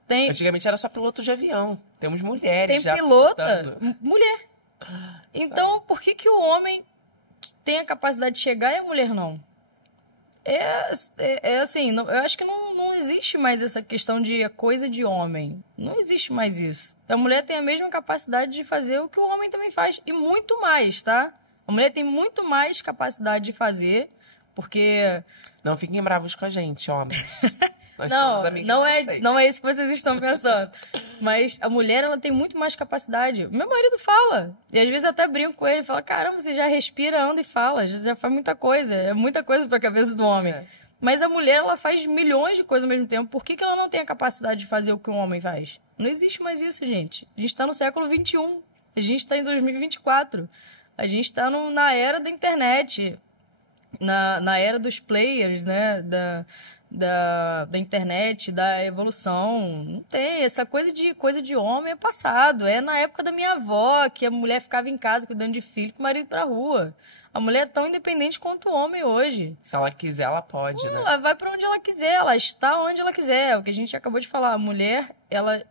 Antigamente era só piloto de avião. Temos mulheres tem já pilota, mulher. Então, por que o homem tem a capacidade de chegar e a mulher não? É assim, eu acho que não existe mais essa questão de coisa de homem. Não existe mais isso. A mulher tem a mesma capacidade de fazer o que o homem também faz. E muito mais, tá? A mulher tem muito mais capacidade de fazer, porque... Não fiquem bravos com a gente, homens. Nós não é isso que vocês estão pensando. Mas a mulher, ela tem muito mais capacidade. O meu marido fala. E às vezes eu até brinco com ele. Fala, caramba, você já respira, anda e fala. Já faz muita coisa. É muita coisa pra cabeça do homem. Mas a mulher, ela faz milhões de coisas ao mesmo tempo. Por que ela não tem a capacidade de fazer o que um homem faz? Não existe mais isso, gente. A gente tá no século XXI. A gente tá em 2024. A gente tá na era da internet. Na era dos players, né? Da internet, da evolução. Não tem. Essa coisa de homem é passado. É na época da minha avó, que a mulher ficava em casa cuidando de filho com o marido pra rua. A mulher é tão independente quanto o homem hoje. Se ela quiser, ela pode, né? Ela vai pra onde ela quiser, ela está onde ela quiser. É o que a gente acabou de falar. A mulher, ela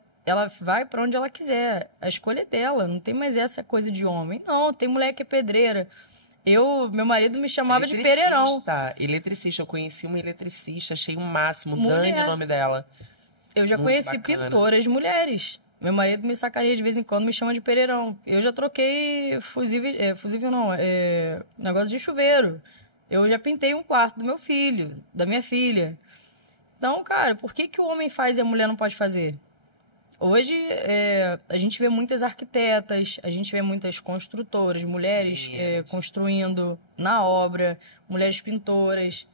vai pra onde ela quiser. A escolha é dela. Não tem mais essa coisa de homem. Não, tem mulher que é pedreira. Meu marido me chamava de Pereirão. Eletricista. Eu conheci uma eletricista, achei o máximo. Dani é o nome dela. Eu já conheci pintoras mulheres. Meu marido me sacaneia de vez em quando, me chama de Pereirão. Eu já troquei fusível não, negócio de chuveiro. Eu já pintei um quarto do meu filho, da minha filha. Então, cara, por que o homem faz e a mulher não pode fazer? Hoje, a gente vê muitas arquitetas, a gente vê muitas construtoras, mulheres construindo na obra, mulheres pintoras.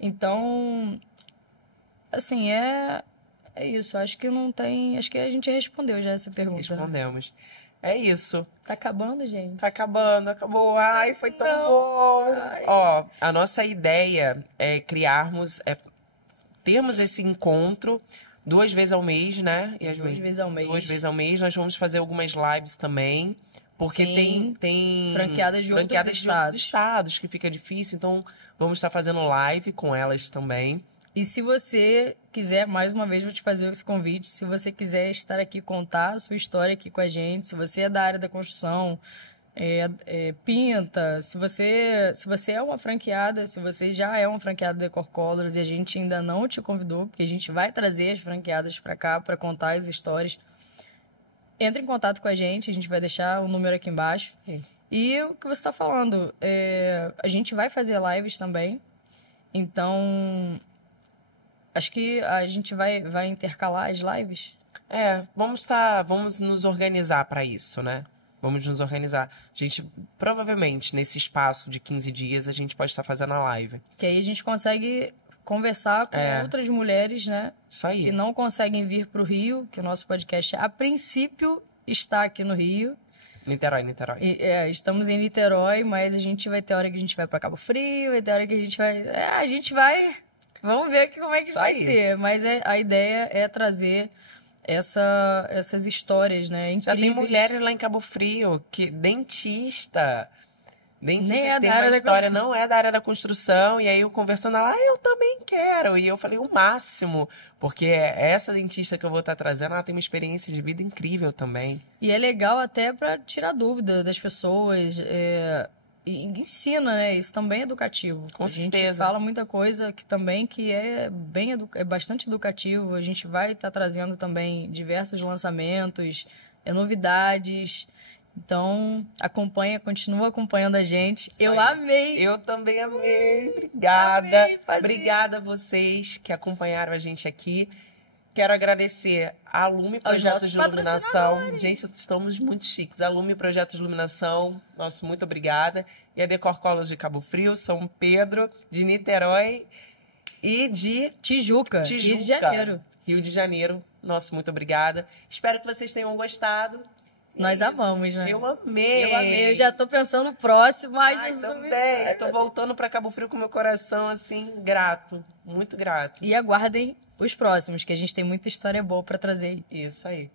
Então, assim, é isso. Acho que não tem... Acho que a gente respondeu já essa pergunta. Respondemos. É isso. Tá acabando, gente? Tá acabando, acabou. Ai, foi tão bom. Ó, a nossa ideia é termos esse encontro 2 vezes ao mês, né? E 2 vezes ao mês. 2 vezes ao mês. Nós vamos fazer algumas lives também. Porque tem franqueadas de outros estados que fica difícil. Então, vamos estar fazendo live com elas também. E se você quiser, mais uma vez, vou te fazer esse convite. Se você quiser estar aqui, contar a sua história aqui com a gente. Se você é da área da construção, pinta. Se você é uma franqueada, se você já é uma franqueada da Decor Colors e a gente ainda não te convidou, porque a gente vai trazer as franqueadas para cá para contar as histórias, entre em contato com a gente vai deixar o número aqui embaixo. Sim. E o que você está falando, a gente vai fazer lives também. Então, Acho que a gente vai intercalar as lives. Vamos nos organizar para isso, né? Vamos nos organizar. A gente, provavelmente, nesse espaço de 15 dias, a gente pode estar fazendo a live. Que aí a gente consegue conversar com outras mulheres, né? Isso aí. Que não conseguem vir para o Rio, que o nosso podcast, a princípio, está aqui no Rio. Niterói. Estamos em Niterói, mas a gente vai ter hora que a gente vai para Cabo Frio, vai ter hora que a gente vai... Vamos ver como é que vai ser. Mas a ideia é trazer essas histórias, né? Incríveis. Já tem mulheres lá em Cabo Frio que dentista nem é tem da área uma da história, construção. não é da área da construção, e aí eu conversando lá, eu também quero. E eu falei o máximo, porque essa dentista que eu vou estar trazendo, ela tem uma experiência de vida incrível também. E é legal até para tirar dúvida das pessoas, e ensina, né? Isso também é educativo. Com certeza. A gente fala muita coisa que é bastante educativo. A gente vai estar trazendo também diversos lançamentos, novidades. Então, continua acompanhando a gente. Eu amei! Eu também amei. Obrigada. Amei fazer. Obrigada a vocês que acompanharam a gente aqui. Quero agradecer a Lume Projetos de Iluminação. Gente, estamos muito chiques. A Lume Projetos de Iluminação, nosso muito obrigada. E a Decor Colors de Cabo Frio, São Pedro, de Niterói e de Tijuca, Rio de Janeiro. Rio de Janeiro, nosso muito obrigada. Espero que vocês tenham gostado. Nós amamos, né? Eu amei. Eu já tô pensando no próximo. Ai, Jesus. Também. Tô voltando pra Cabo Frio com meu coração, assim, grato. Muito grato. E aguardem os próximos, que a gente tem muita história boa pra trazer. Isso aí.